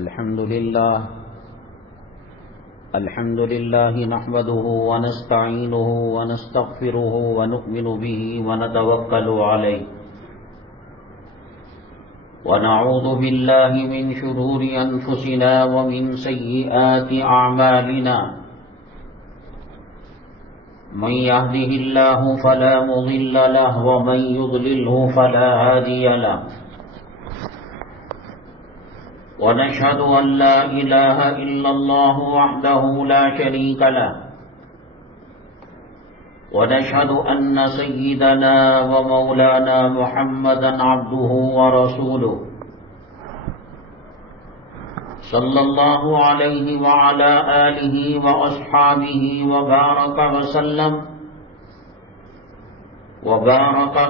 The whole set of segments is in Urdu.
الحمد لله نحمده ونستعينه ونستغفره ونؤمن به ونتوكل عليه ونعوذ بالله من شرور أنفسنا ومن سيئات أعمالنا من يهده الله فلا مضل له ومن يضلله فلا هادي له ونشهد أن لا إله إلا الله وحده لا شريك له ونشهد أن سيدنا ومولانا محمدا عبده ورسوله صلى الله عليه وعلى آله وأصحابه وبارك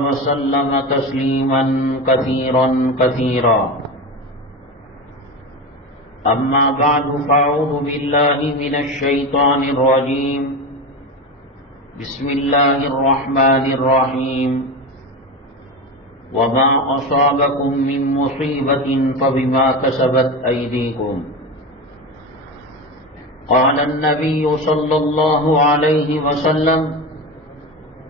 وسلم تسليما كثيرا كثيرا. أما بعد فأعوذ بالله من الشيطان الرجيم. بسم الله الرحمن الرحيم. وما أصابكم من مصيبة فبما كسبت أيديكم. قال النبي صلى الله عليه وسلم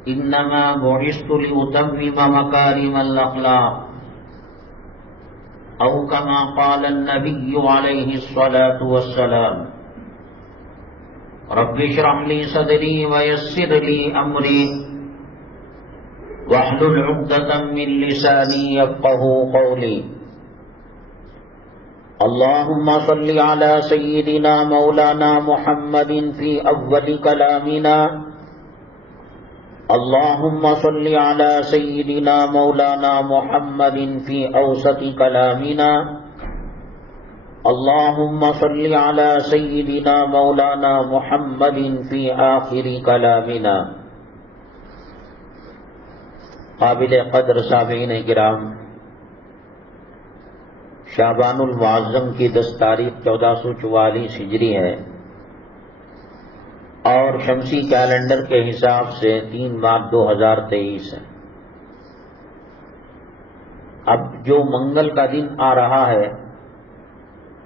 إنما بعثت لأتمم مكارم الأخلاق أو كما قال النبي عليه الصلاة والسلام. رب اشرح لي صدري ويسر لي أمري واحلل عقدة من لساني يفقهوا قولي. اللهم صل على سيدنا مولانا محمد في أول كلامنا. اللهم صل على سيدنا مولانا محمد في أوسط كلامنا. اللهم صل على سيدنا مولانا محمد في آخر كلامنا. قابل قدر سامعین کرام، شعبان المعظم کی 10 تاریخ 1444 ہجری ہے اور شمسی کیلنڈر کے حساب سے 3 مارچ 2023 ہے. اب جو منگل کا دن آ رہا ہے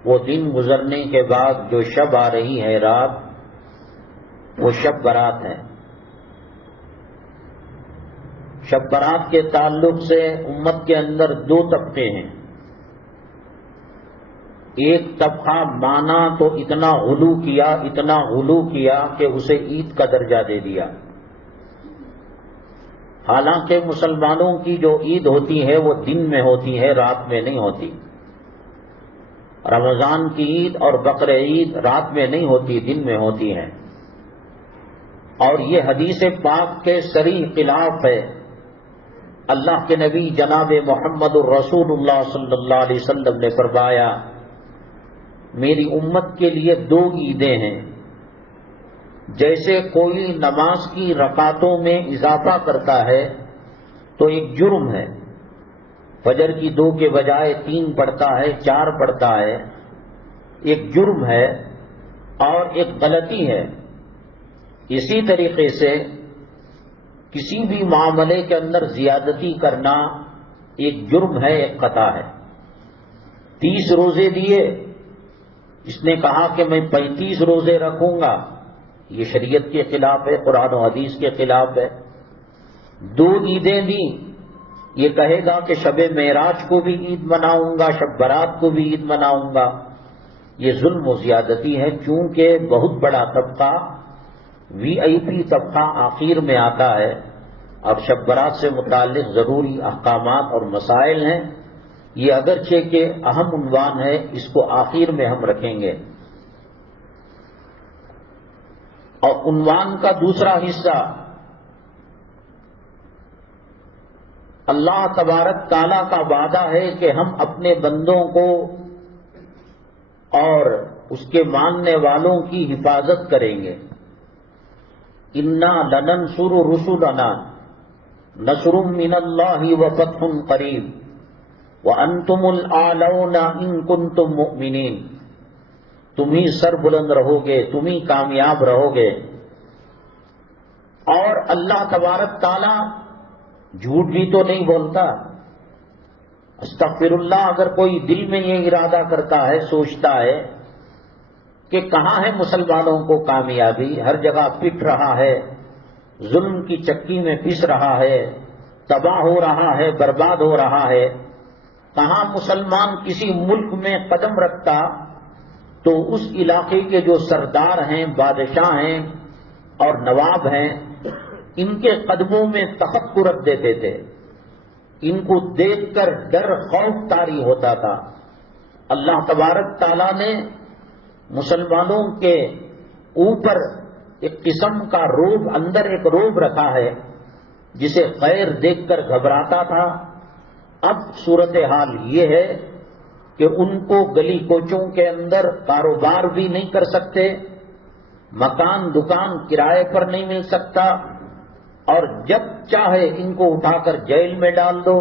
وہ دن گزرنے کے بعد جو شب آ رہی ہے، رات، وہ شب برات ہے. شب برات کے تعلق سے امت کے اندر 2 طبقے ہیں. ایک طبقہ مانا تو اتنا غلو کیا کہ اسے عید کا درجہ دے دیا. حالانکہ مسلمانوں کی جو عید ہوتی ہے وہ دن میں ہوتی ہے، رات میں نہیں ہوتی. رمضان کی عید اور بقر عید رات میں نہیں ہوتی، دن میں ہوتی ہے. اور یہ حدیث پاک کے صریح خلاف ہے. اللہ کے نبی جناب محمد الرسول اللہ صلی اللہ علیہ وسلم نے فرمایا میری امت کے لیے 2 عیدیں ہیں. جیسے کوئی نماز کی رکعتوں میں اضافہ کرتا ہے تو ایک جرم ہے، فجر کی 2 کے بجائے 3 پڑھتا ہے، 4 پڑھتا ہے، ایک جرم ہے اور ایک غلطی ہے. اسی طریقے سے کسی بھی معاملے کے اندر زیادتی کرنا ایک جرم ہے، ایک خطا ہے. 30 روزے دیے، اس نے کہا کہ میں 35 روزے رکھوں گا، یہ شریعت کے خلاف ہے، قرآن و حدیث کے خلاف ہے. 2 عیدیں دی، یہ کہے گا کہ شب معراج کو بھی عید مناؤں گا، شب برات کو بھی عید مناؤں گا. یہ ظلم و زیادتی ہے. چونکہ بہت بڑا طبقہ VIP طبقہ آخر میں آتا ہے. اب شب برات سے متعلق ضروری احکامات اور مسائل ہیں. یہ اگرچہ کہ اہم عنوان ہے، اس کو آخر میں ہم رکھیں گے. اور عنوان کا دوسرا حصہ اللہ تبارک تعالیٰ کا وعدہ ہے کہ ہم اپنے بندوں کو اور اس کے ماننے والوں کی حفاظت کریں گے. انا لننصر رسلنا نصر من اللہ وفتح قریب وانتم الاعلون ان کنتم مؤمنین. تم ہی سر بلند رہو گے، تم ہی کامیاب رہو گے. اور اللہ تبارک تعالیٰ جھوٹ بھی تو نہیں بولتا. استغفر اللہ اگر کوئی دل میں یہ ارادہ کرتا ہے، سوچتا ہے کہ کہاں ہے مسلمانوں کو کامیابی، ہر جگہ پٹ رہا ہے، ظلم کی چکی میں پس رہا ہے، تباہ ہو رہا ہے، برباد ہو رہا ہے، کہاں مسلمان کسی ملک میں قدم رکھتا تو اس علاقے کے جو سردار ہیں، بادشاہ ہیں اور نواب ہیں، ان کے قدموں میں تخت کو رکھ دیتے تھے، ان کو دیکھ کر ڈر خوف طاری ہوتا تھا۔ اللہ تبارک تعالیٰ نے مسلمانوں کے اوپر ایک قسم کا روب، اندر ایک روب رکھا ہے جسے خیر دیکھ کر گھبراتا تھا۔ اب صورتحال یہ ہے کہ ان کو گلی کوچوں کے اندر کاروبار بھی نہیں کر سکتے، مکان دکان کرائے پر نہیں مل سکتا، اور جب چاہے ان کو اٹھا کر جیل میں ڈال دو،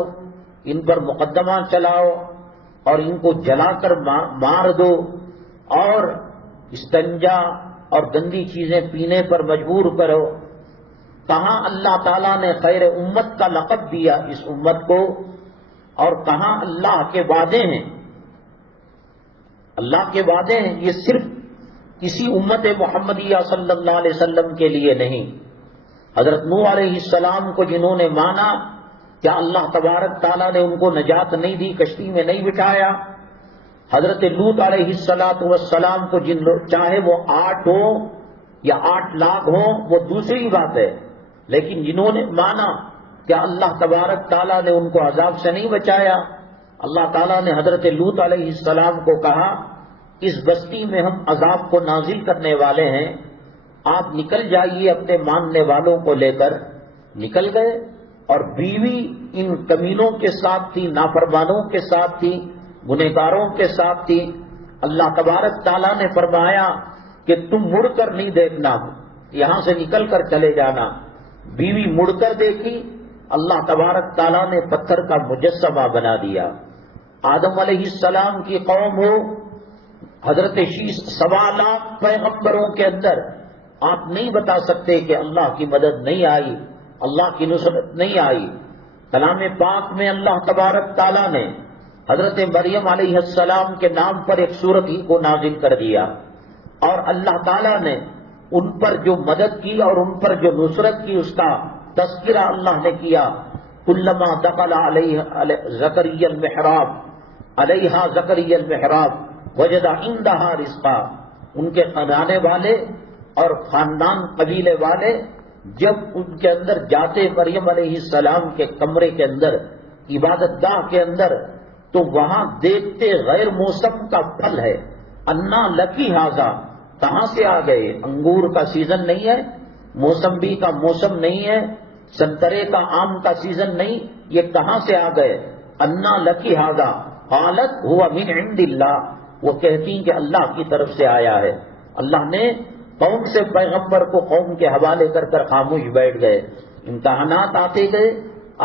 ان پر مقدمہ چلاؤ اور ان کو جلا کر مار دو اور استنجا اور گندی چیزیں پینے پر مجبور کرو۔ کہاں اللہ تعالیٰ نے خیر امت کا لقب دیا اس امت کو، اور کہاں اللہ کے وعدے ہیں۔ اللہ کے وعدے ہیں، یہ صرف کسی امت محمدیہ صلی اللہ علیہ وسلم کے لیے نہیں۔ حضرت نوح علیہ السلام کو جنہوں نے مانا، کیا اللہ تبارک تعالیٰ نے ان کو نجات نہیں دی، کشتی میں نہیں بٹھایا؟ حضرت لوط علیہ السلام کو چاہے وہ 8 ہو یا 8 لاکھ ہو وہ دوسری بات ہے، لیکن جنہوں نے مانا، کیا اللہ تبارک تعالیٰ نے ان کو عذاب سے نہیں بچایا؟ اللہ تعالیٰ نے حضرت لوط علیہ السلام کو کہا، اس بستی میں ہم عذاب کو نازل کرنے والے ہیں، آپ نکل جائیے اپنے ماننے والوں کو لے کر۔ نکل گئے، اور بیوی ان کمینوں کے ساتھ تھی، نافرمانوں کے ساتھ تھی، گنہگاروں کے ساتھ تھی۔ اللہ تبارک تعالیٰ نے فرمایا کہ تم مڑ کر نہیں دیکھنا، یہاں سے نکل کر چلے جانا۔ بیوی مڑ کر دیکھی، اللہ تبارک تعالیٰ نے پتھر کا مجسمہ بنا دیا۔ آدم علیہ السلام کی قوم ہو، حضرت شیش، 1.25 لاکھ پیغمبروں کے اندر آپ نہیں بتا سکتے کہ اللہ کی مدد نہیں آئی، اللہ کی نصرت نہیں آئی۔ کلام پاک میں اللہ تبارک تعالیٰ نے حضرت مریم علیہ السلام کے نام پر ایک سورت ہی کو نازل کر دیا، اور اللہ تعالیٰ نے ان پر جو مدد کی اور ان پر جو نصرت کی اس کا تذکرہ اللہ نے کیا۔ کلما دخل علیہ زکریا المحراب، علیہا زکریا المحراب وجد عندہا رزقا، ان کے خاندانے والے اور خاندان قبیلے والے جب ان کے اندر جاتے مریم علیہ السلام کے کمرے کے اندر، عبادت گاہ کے اندر، تو وہاں دیکھتے غیر موسم کا پھل ہے۔ انا لکی ھذا، کہاں سے آ گئے؟ انگور کا سیزن نہیں ہے، موسمبی کا موسم نہیں ہے، سنترے کا آم کا سیزن نہیں، یہ کہاں سے آ گئے؟ انا لکی ھذا قالت هو من عند اللہ، وہ کہتی کہ اللہ کی طرف سے آیا ہے۔ اللہ نے قوم سے پیغمبر کو قوم کے حوالے کر کر خاموش بیٹھ گئے۔ امتحانات آتے گئے،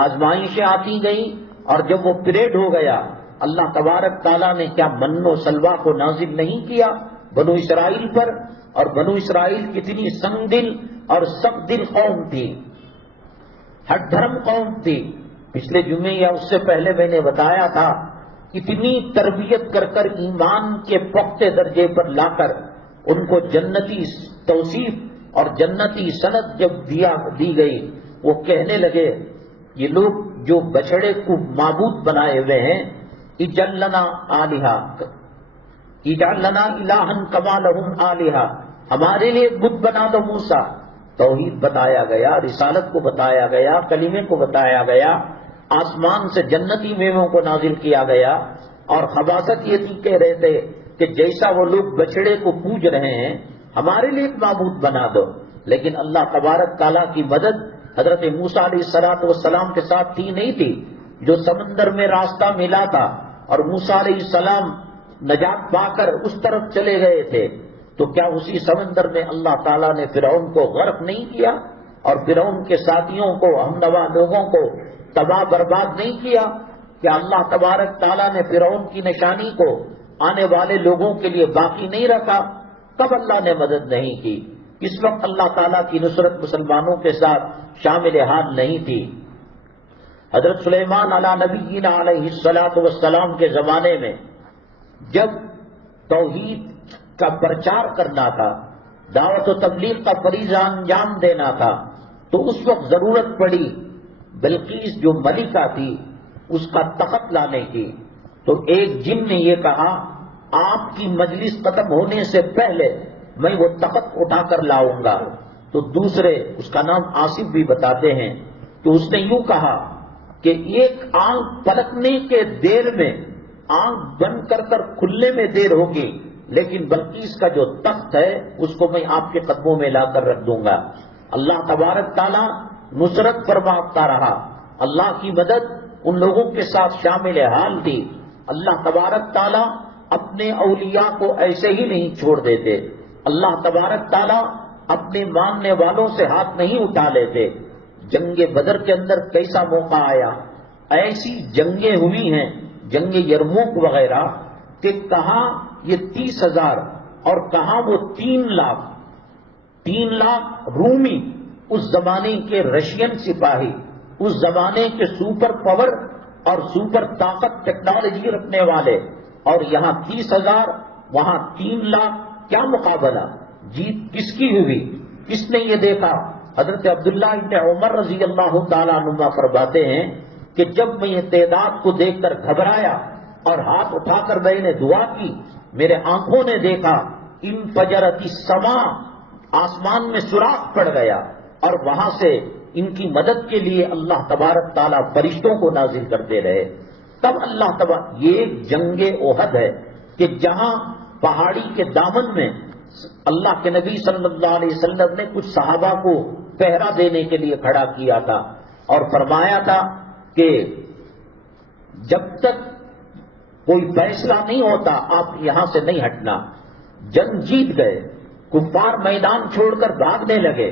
آزمائشیں آتی گئیں، اور جب وہ پیریڈ ہو گیا، اللہ تبارک تعالیٰ نے کیا من و سلوہ کو نازل نہیں کیا بنو اسرائیل پر؟ اور بنو اسرائیل کتنی سنگ دل اور سخت دل قوم تھی، ہٹ دھرم قوم تھی۔ پچھلے جمعے یا اس سے پہلے میں نے بتایا تھا، کتنی تربیت کر کر ایمان کے پختہ درجے پر لا کر ان کو جنتی توصیف اور جنتی سند جب دی گئی، وہ کہنے لگے یہ لوگ جو بچڑے کو معبود بنائے ہوئے ہیں، اجعل لنا آلہہ، اجعل لنا الہا کما لہم آلہہ، ہمارے لیے بت بنا دو موسیٰ۔ توحید بتایا گیا، رسالت کو بتایا گیا، کلمے کو بتایا گیا، آسمان سے جنتی میووں کو نازل کیا گیا، اور خباثت یہ کہہ رہے تھے کہ جیسا وہ لوگ بچڑے کو پوج رہے ہیں ہمارے لیے ایک معبود بنا دو۔ لیکن اللہ تبارک تعالیٰ کی مدد حضرت موسیٰ علیہ السلام کے ساتھ تھی نہیں تھی، جو سمندر میں راستہ ملا تھا اور موسیٰ علیہ السلام نجات پا کر اس طرف چلے گئے تھے، تو کیا اسی سمندر میں اللہ تعالیٰ نے فرعون کو غرق نہیں کیا اور فرعون کے ساتھیوں کو، ہم نوا لوگوں کو تباہ برباد نہیں کیا؟ کیا اللہ تبارک تعالیٰ نے فرعون کی نشانی کو آنے والے لوگوں کے لیے باقی نہیں رکھا؟ کب اللہ نے مدد نہیں کی؟ اس وقت اللہ تعالیٰ کی نصرت مسلمانوں کے ساتھ شامل حال نہیں تھی۔ حضرت سلیمان علی نبینا علیہ الصلوۃ والسلام کے زمانے میں جب توحید کا پرچار کرنا تھا، دعوت و تبلیغ کا فریضہ انجام دینا تھا، تو اس وقت ضرورت پڑی بلقیس جو ملکہ تھی اس کا تخت لانے کی۔ تو ایک جن نے یہ کہا آپ کی مجلس ختم ہونے سے پہلے میں وہ تخت اٹھا کر لاؤں گا۔ تو دوسرے، اس کا نام آصف بھی بتاتے ہیں، تو اس نے یوں کہا کہ ایک آنکھ پلکنے کے دیر میں آنکھ بند کر کھلنے میں دیر ہوگی، لیکن بلقیس کا جو تخت ہے اس کو میں آپ کے قدموں میں لا کر رکھ دوں گا۔ اللہ تبارک تعالیٰ نصرت فرماتا رہا، اللہ کی مدد ان لوگوں کے ساتھ شامل حال تھی۔ اللہ تبارک تعالیٰ اپنے اولیاء کو ایسے ہی نہیں چھوڑ دیتے، اللہ تبارک تعالیٰ اپنے ماننے والوں سے ہاتھ نہیں اٹھا لیتے۔ جنگ بدر کے اندر کیسا موقع آیا، ایسی جنگیں ہوئی ہیں، جنگ یرموک وغیرہ، کہ کہاں یہ 30,000 اور کہاں وہ 3 لاکھ رومی، اس زمانے کے رشین سپاہی، اس زمانے کے سپر پاور اور سپر طاقت ٹیکنالوجی رکھنے والے، اور یہاں 30,000 وہاں 3 لاکھ، کیا مقابلہ، جیت کس کی ہوئی، کس نے یہ دیکھا؟ حضرت عبداللہ ابن عمر رضی اللہ تعالیٰ عنہ فرماتے ہیں کہ جب میں یہ تعداد کو دیکھ کر گھبرایا اور ہاتھ اٹھا کر میں نے دعا کی، میرے آنکھوں نے دیکھا انفجرت السماء، آسمان میں سوراخ پڑ گیا، اور وہاں سے ان کی مدد کے لیے اللہ تبارک تعالیٰ فرشتوں کو نازل کرتے رہے۔ تب اللہ تبارک، یہ جنگ احد ہے کہ جہاں پہاڑی کے دامن میں اللہ کے نبی صلی اللہ علیہ وسلم نے کچھ صحابہ کو پہرا دینے کے لیے کھڑا کیا تھا اور فرمایا تھا کہ جب تک کوئی فیصلہ نہیں ہوتا آپ یہاں سے نہیں ہٹنا۔ جنگ جیت گئے، کفار میدان چھوڑ کر بھاگنے لگے۔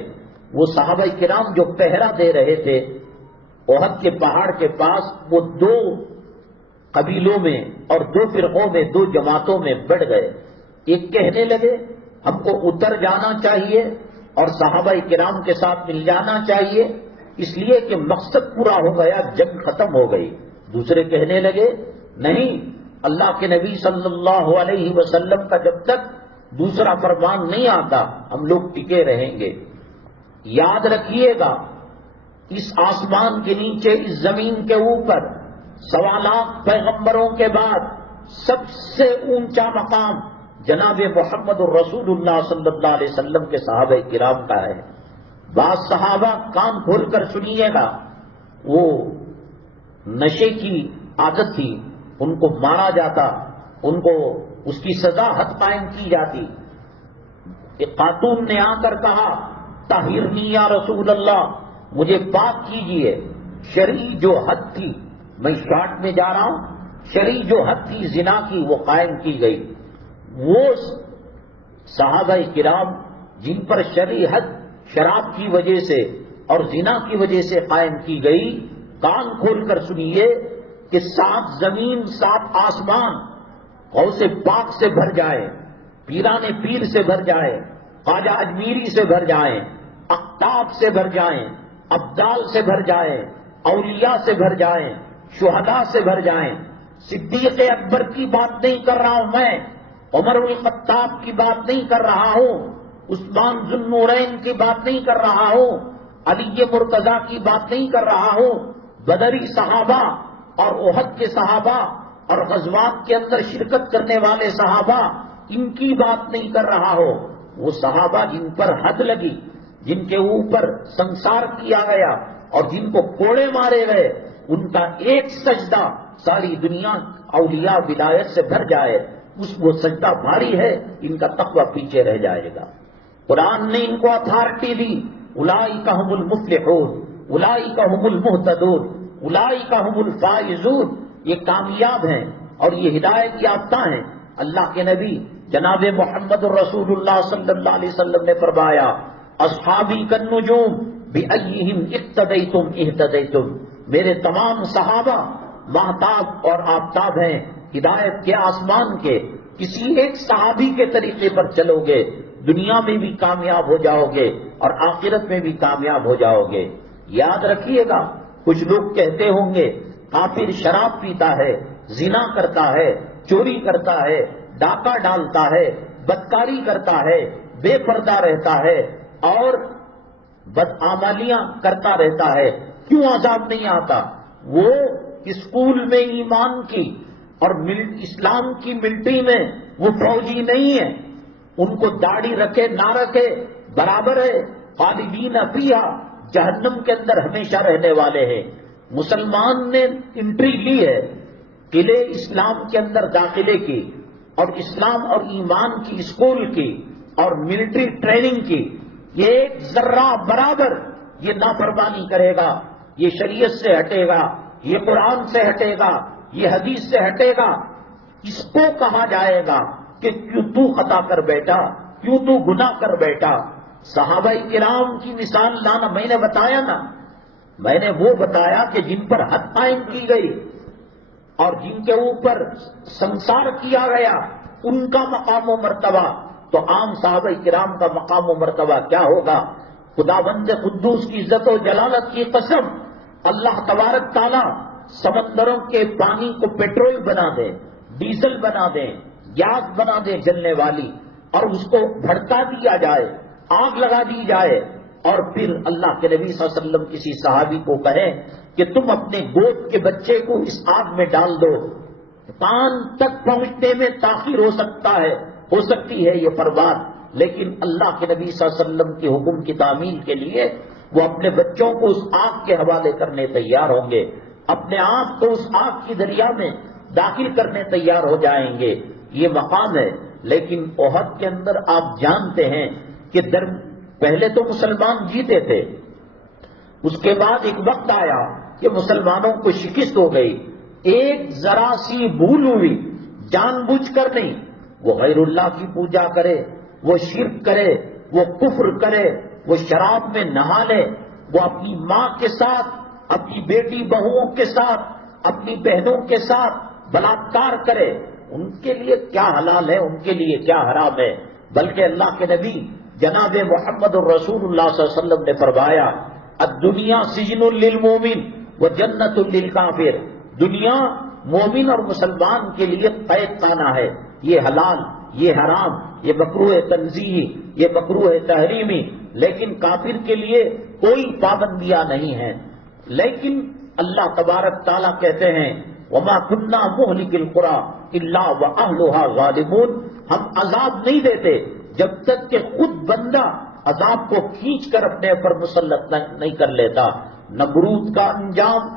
وہ صحابہ کرام جو پہرا دے رہے تھے احد کے پہاڑ کے پاس، وہ 2 قبیلوں میں اور 2 فرقوں میں، 2 جماعتوں میں بڑھ گئے۔ ایک کہنے لگے ہم کو اتر جانا چاہیے اور صحابہ کرام کے ساتھ مل جانا چاہیے، اس لیے کہ مقصد پورا ہو گیا، جنگ ختم ہو گئی۔ دوسرے کہنے لگے نہیں، اللہ کے نبی صلی اللہ علیہ وسلم کا جب تک دوسرا فرمان نہیں آتا ہم لوگ ٹکے رہیں گے۔ یاد رکھیے گا، اس آسمان کے نیچے، اس زمین کے اوپر 1.25 لاکھ پیغمبروں کے بعد سب سے اونچا مقام جناب محمد الرسول اللہ صلی اللہ علیہ وسلم کے صحابہ کرام کا ہے۔ بعض صحابہ، کان کھول کر سنیے گا، وہ نشے کی عادت تھی، ان کو مارا جاتا، ان کو اس کی سزا حد قائم کی جاتی۔ ایک خاتون نے آ کر کہا طہرنی یا رسول اللہ، مجھے پاک کیجئے، شرعی جو حد تھی، میں شارٹ میں جا رہا ہوں، شرعی جو حد تھی زنا کی وہ قائم کی گئی۔ وہ صحابہ کرام جن پر شرعی حد شراب کی وجہ سے اور زنا کی وجہ سے قائم کی گئی، کان کھول کر سنیے کہ 7 زمین 7 آسمان غوث پاک سے بھر جائے، پیران پیر سے بھر جائے، خواجہ اجمیری سے بھر جائیں، اقطاب سے بھر جائیں، ابدال سے بھر جائیں، اولیاء سے بھر جائیں، شہداء سے بھر جائیں۔ صدیق اکبر کی بات نہیں کر رہا ہوں میں، عمر بن الخطاب کی بات نہیں کر رہا ہوں، عثمان ذو النورین کی بات نہیں کر رہا ہوں، علی مرتضیٰ کی بات نہیں کر رہا ہوں، بدری صحابہ اور احد کے صحابہ اور غزوات کے اندر شرکت کرنے والے صحابہ، ان کی بات نہیں کر رہا ہو۔ وہ صحابہ جن پر حد لگی، جن کے اوپر سنسار کیا گیا اور جن کو کوڑے مارے گئے، ان کا ایک سجدہ ساری دنیا اولیاء ولایت سے بھر جائے، وہ سجدہ بھاری ہے، ان کا تقوی پیچھے رہ جائے گا۔ قرآن نے ان کو اتھارٹی دی، اولئک ھم المفلحون، اولئک ھم المہتدون، اولئک ھم الفائزون، یہ کامیاب ہیں اور یہ ہدایت یافتہ ہیں۔ اللہ کے نبی جناب محمد الرسول اللہ صلی اللہ علیہ وسلم نے فرمایا اصحابی کالنجوم بأیہم اقتدیتم اہتدیتم، میرے تمام صحابہ مہتاب اور آفتاب ہیں ہدایت کے آسمان کے، کسی ایک صحابی کے طریقے پر چلو گے دنیا میں بھی کامیاب ہو جاؤ گے اور آخرت میں بھی کامیاب ہو جاؤ گے۔ یاد رکھیے گا کچھ لوگ کہتے ہوں گے کافر شراب پیتا ہے، زنا کرتا ہے، چوری کرتا ہے، ڈاکہ ڈالتا ہے، بدکاری کرتا ہے، بے پردہ رہتا ہے اور بدعمالیاں کرتا رہتا ہے، کیوں عذاب نہیں آتا؟ وہ اسکول میں ایمان کی اور اسلام کی ملٹری میں وہ فوجی نہیں ہے، ان کو داڑھی رکھے نہ رکھے برابر ہے، خالدین فیہا، جہنم کے اندر ہمیشہ رہنے والے ہیں۔ مسلمان نے انٹری لی ہے قلعے اسلام کے اندر داخلے کی اور اسلام اور ایمان کی اسکول کی اور ملٹری ٹریننگ کی، یہ ایک ذرہ برابر یہ نافرمانی کرے گا، یہ شریعت سے ہٹے گا، یہ قرآن سے ہٹے گا، یہ حدیث سے ہٹے گا، اس کو کہا جائے گا کہ کیوں تو خطا کر بیٹھا، کیوں تو گناہ کر بیٹھا۔ صحابہ کرام کی مثال لانا میں نے بتایا نا، میں نے وہ بتایا کہ جن پر حد قائم کی گئی اور جن کے اوپر سنسار کیا گیا ان کا مقام و مرتبہ، تو عام صحابہ کرام کا مقام و مرتبہ کیا ہوگا؟ خداوند قدوس کی عزت و جلالت کی قسم، اللہ تبارک تعالی سمندروں کے پانی کو پیٹرول بنا دے، ڈیزل بنا دے، گیس بنا دے جلنے والی، اور اس کو بھڑکا دیا جائے، آگ لگا دی جائے، اور پھر اللہ کے نبی صلی اللہ علیہ وسلم کسی صحابی کو کہے کہ تم اپنے گود کے بچے کو اس آگ میں ڈال دو، کان تک پہنچنے میں تاخیر ہو سکتی ہے یہ پرواز، لیکن اللہ کے نبی صلی اللہ علیہ وسلم کے حکم کی تعمیل کے لیے وہ اپنے بچوں کو اس آگ کے حوالے کرنے تیار ہوں گے، اپنے آپ کو اس آگ کی دریا میں داخل کرنے تیار ہو جائیں گے۔ یہ مقام ہے۔ لیکن احد کے اندر آپ جانتے ہیں کہ پہلے تو مسلمان جیتے تھے، اس کے بعد ایک وقت آیا کہ مسلمانوں کو شکست ہو گئی، ایک ذرا سی بھول ہوئی، جان بوجھ کر نہیں، وہ غیر اللہ کی پوجا کرے، وہ شرک کرے، وہ کفر کرے، وہ شراب میں نہا لے، وہ اپنی ماں کے ساتھ، اپنی بیٹی بہوؤں کے ساتھ، اپنی بہنوں کے ساتھ بلاత్కాر کرے، ان کے لیے کیا حلال ہے، ان کے لیے کیا حرام ہے؟ بلکہ اللہ کے نبی جناب محمد الرسول اللہ صلی اللہ علیہ وسلم نے فرمایا الدنیا سجن للمومن و جنت للکافر، دنیا مومن اور مسلمان کے لیے قید خانہ ہے، یہ حلال، یہ حرام، یہ مکروہ تنزیہی، یہ مکروہ تحریمی، لیکن کافر کے لیے کوئی پابندیاں نہیں ہیں۔ لیکن اللہ تبارک تعالیٰ کہتے ہیں وما كنا مهلك القرى الا واهلها ظالمون، ہم عذاب نہیں دیتے جب تک کہ خود بندہ عذاب کو کھینچ کر اپنے پر مسلط نہیں کر لیتا۔ نمرود کا انجام،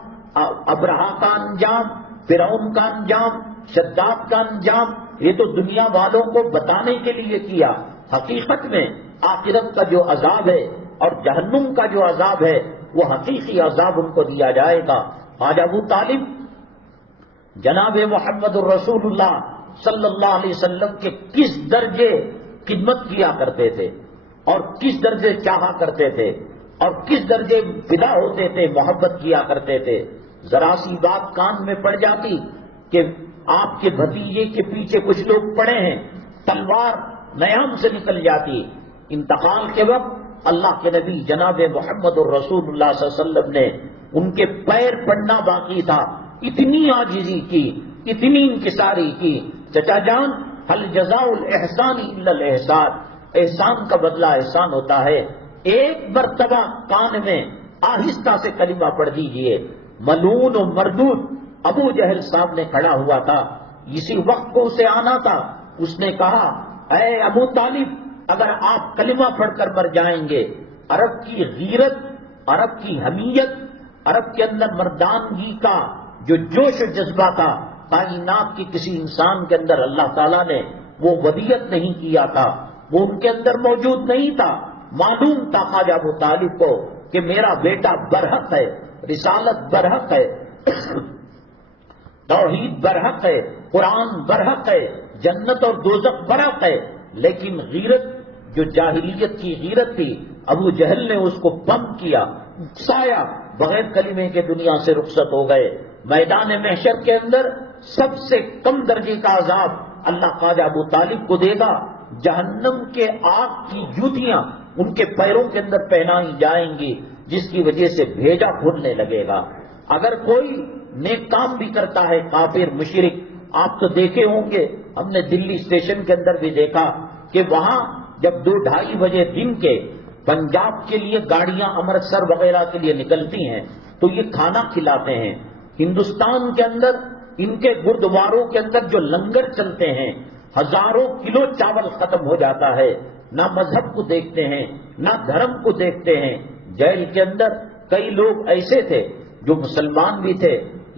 ابرہا کا انجام، فرعون کا انجام، شداد کا انجام، یہ تو دنیا والوں کو بتانے کے لیے کیا، حقیقت میں آخرت کا جو عذاب ہے اور جہنم کا جو عذاب ہے وہ حقیقی عذاب ان کو دیا جائے گا۔ خواجہ ابو طالب جناب محمد الرسول اللہ صلی اللہ علیہ وسلم کے کس درجے خدمت کیا کرتے تھے اور کس درجے چاہا کرتے تھے اور کس درجے فدا ہوتے تھے، محبت کیا کرتے تھے۔ ذرا سی بات کان میں پڑ جاتی کہ آپ کے بھتیجے کے پیچھے کچھ لوگ پڑے ہیں، تلوار نیام سے نکل جاتی۔ انتقال کے وقت اللہ کے نبی جناب محمد الرسول اللہ صلی اللہ علیہ وسلم نے ان کے پیر پڑنا باقی تھا، اتنی عاجزی کی، اتنی انکساری کی۔ چچا جان هل جزاء الاحسان الا الاحسان، احسان کا بدلہ احسان ہوتا ہے۔ ایک مرتبہ کان میں آہستہ سے کلمہ پڑھ دیجئے۔ ملعون و مردود ابو جہل سامنے کھڑا ہوا تھا، اسی وقت کو اسے آنا تھا، اس نے کہا اے ابو طالب اگر آپ کلمہ پڑھ کر مر جائیں گے، عرب کی غیرت، عرب کی حمیت، عرب کے اندر مردانگی کا جو جوش و جذبہ تھا، کائنات کی کسی انسان کے اندر اللہ تعالیٰ نے وہ ودیت نہیں کیا تھا، وہ ان کے اندر موجود نہیں تھا۔ معلوم تھا خواجہ ابو طالب کو کہ میرا بیٹا برحق ہے، رسالت برحق ہے، توحید برحق ہے، قرآن برحق ہے، جنت اور دوزخ برحق ہے، لیکن غیرت جو جاہلیت کی غیرت تھی، ابو جہل نے اس کو بم کیا، اکسایا، بغیر کلمے کے دنیا سے رخصت ہو گئے۔ میدان محشر کے اندر سب سے کم درجے کا عذاب اللہ خواجہ ابو طالب کو دے گا، جہنم کے آگ کی جوتیاں ان کے پیروں کے اندر پہنائی جائیں گی، جس کی وجہ سے بھیجا پھولنے لگے گا۔ اگر کوئی نیک کام بھی کرتا ہے کافر مشرک، آپ تو دیکھے ہوں گے، ہم نے دلی اسٹیشن کے اندر بھی دیکھا کہ وہاں جب 2-2:30 بجے دن کے پنجاب کے لیے گاڑیاں امرتسر وغیرہ کے لیے نکلتی ہیں تو یہ کھانا کھلاتے ہیں۔ ہندوستان کے اندر ان کے گردواروں کے اندر جو لنگر چلتے ہیں، ہزاروں کلو چاول ختم ہو جاتا ہے، نہ مذہب کو دیکھتے ہیں نہ دھرم کو دیکھتے ہیں۔ جیل کے اندر کئی لوگ ایسے تھے جو مسلمان بھی تھے،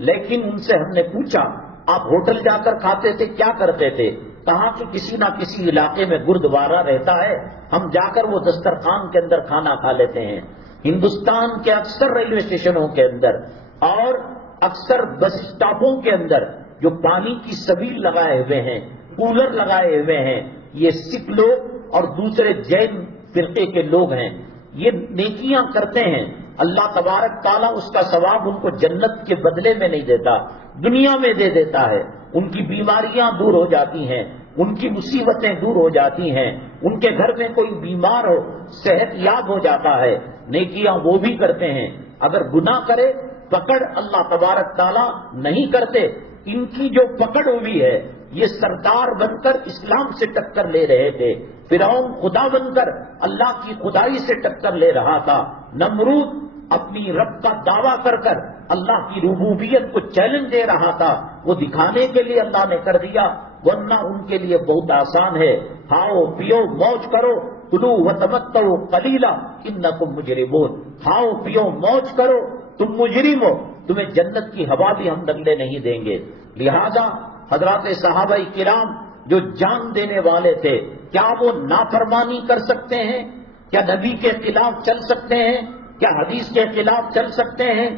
لیکن ان سے ہم نے پوچھا آپ ہوٹل جا کر کھاتے تھے، کیا کرتے تھے؟ کہا کہ کسی نہ کسی علاقے میں گردوارہ رہتا ہے، ہم جا کر وہ دسترخوان کے اندر کھانا کھا لیتے ہیں۔ ہندوستان کے اکثر ریلوے اسٹیشنوں کے اندر اور اکثر بس اسٹاپوں کے اندر جو پانی کی سبیل لگائے ہوئے ہیں، کولر لگائے ہوئے ہیں، یہ سکھ لوگ اور دوسرے جین فرقے کے لوگ ہیں۔ یہ نیکیاں کرتے ہیں، اللہ تبارک تعالیٰ اس کا ثواب ان کو جنت کے بدلے میں نہیں دیتا، دنیا میں دے دیتا ہے۔ ان کی بیماریاں دور ہو جاتی ہیں، ان کی مصیبتیں دور ہو جاتی ہیں، ان کے گھر میں کوئی بیمار ہو صحت یاب ہو جاتا ہے۔ نیکیاں وہ بھی کرتے ہیں۔ اگر گناہ کرے پکڑ اللہ تبارک تعالیٰ نہیں کرتے۔ ان کی جو پکڑ ہوئی ہے، یہ سردار بن کر اسلام سے ٹکر لے رہے تھے، فرعون خدا بن کر اللہ کی خدائی سے ٹکر لے رہا تھا، نمرود اپنی رب کا دعویٰ کر کر اللہ کی ربوبیت کو چیلنج دے رہا تھا، وہ دکھانے کے لیے اللہ نے کر دیا، ورنہ ان کے لیے بہت آسان ہے۔ کھاؤ پیو موج کرو، کلوا وتمتعوا قلیلا انکم مجرمون، کھاؤ پیو موج کرو، تم مجرم ہو، تمہیں جنت کی ہوا بھی ہم ڈلنے نہیں دیں گے۔ لہذا حضرات صحابہ کرام جو جان دینے والے تھے، کیا وہ نافرمانی کر سکتے ہیں؟ کیا نبی کے خلاف چل سکتے ہیں؟ کیا حدیث کے خلاف چل سکتے ہیں؟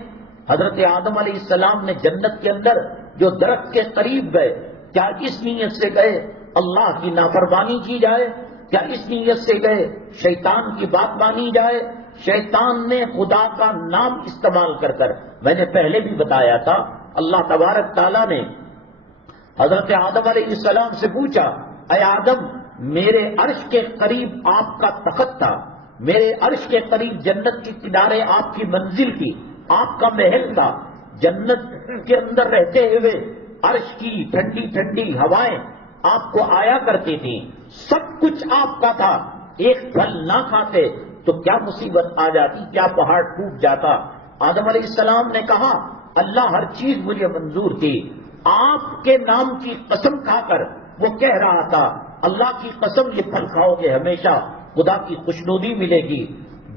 حضرت آدم علیہ السلام نے جنت کے اندر جو درخت کے قریب گئے، کیا اس نیت سے گئے اللہ کی نافرمانی کی جائے؟ کیا اس نیت سے گئے شیطان کی بات مانی جائے؟ شیطان نے خدا کا نام استعمال کر کر، میں نے پہلے بھی بتایا تھا، اللہ تبارک تعالیٰ نے حضرت آدم علیہ السلام سے پوچھا، اے آدم میرے عرش کے قریب آپ کا تخت تھا، میرے عرش کے قریب جنت کے کنارے آپ کی منزل تھی، آپ کا محل تھا، جنت کے اندر رہتے ہوئے عرش کی ٹھنڈی ٹھنڈی ہوائیں آپ کو آیا کرتی تھیں، سب کچھ آپ کا تھا، ایک پھل نہ کھاتے تو کیا مصیبت آ جاتی، کیا پہاڑ ٹوٹ جاتا۔ آدم علیہ السلام نے کہا اللہ ہر چیز مجھے منظور تھی، آپ کے نام کی قسم کھا کر وہ کہہ رہا تھا اللہ کی قسم یہ پھل کھاؤ گے ہمیشہ خدا کی خوشنودی ملے گی۔